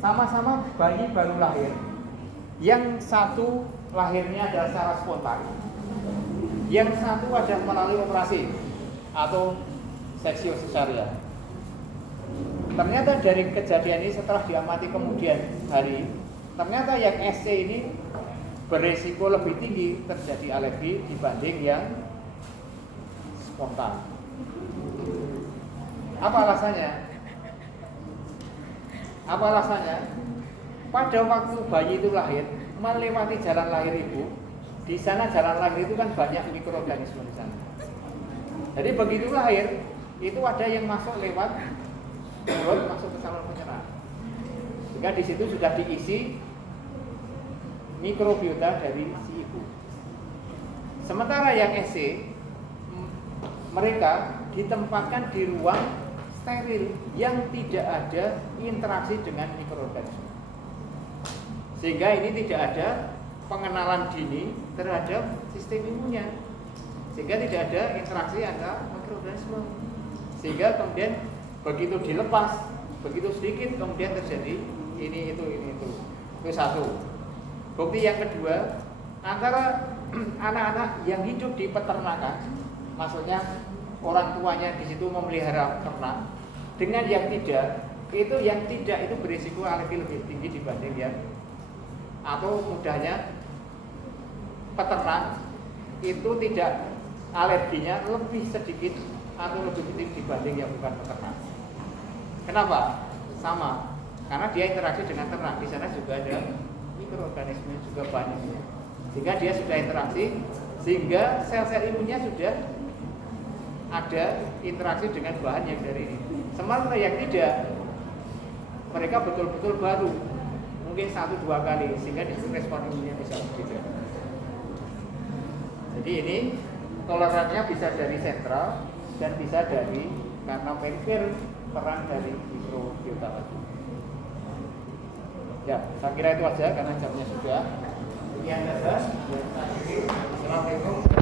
sama-sama bayi baru lahir. Yang satu lahirnya adalah secara spontan, yang satu ada melalui operasi atau seksio cesarean. Ternyata dari kejadian ini setelah diamati kemudian hari, ternyata yang SC ini beresiko lebih tinggi terjadi alergi dibanding yang spontan. Apa alasannya? Apa alasannya? Pada waktu bayi itu lahir, melewati jalan lahir ibu, di sana jalan lahir itu kan banyak mikroorganisme di sana. Jadi begitu lahir, itu ada yang masuk lewat mulut, masuk ke saluran pencernaan. Sehingga di situ sudah diisi mikrobiota dari si ibu. Sementara yang SC, mereka ditempatkan di ruang steril yang tidak ada interaksi dengan mikroorganisme. Sehingga ini tidak ada pengenalan dini terhadap sistem imunnya. Sehingga tidak ada interaksi antara mikroorganisme. Sehingga kemudian begitu dilepas, begitu sedikit kemudian terjadi ini itu. Itu satu. Bukti yang kedua, antara anak-anak yang hidup di peternakan, maksudnya orang tuanya di situ memelihara ternak, dengan yang tidak, itu berisiko alergi lebih tinggi dibanding yang, atau mudahnya peternak itu tidak alerginya lebih sedikit atau lebih tinggi dibanding yang bukan peternak. Kenapa? Sama, karena dia interaksi dengan ternak, di sana juga ada mikroorganisme juga banyak, sehingga dia sudah interaksi, sehingga sel-sel imunnya sudah ada interaksi dengan bahan yang dari ini. Sementara yang tidak, mereka betul-betul baru, mungkin 1-2 kali, sehingga respon imunnya bisa berbeda. Jadi ini toleransinya bisa dari sentral dan bisa dari karena perifer, peran dari mikrobiota tadi. Ya, saya kira itu aja karena jamnya sudah. Sekian saja. Assalamualaikum.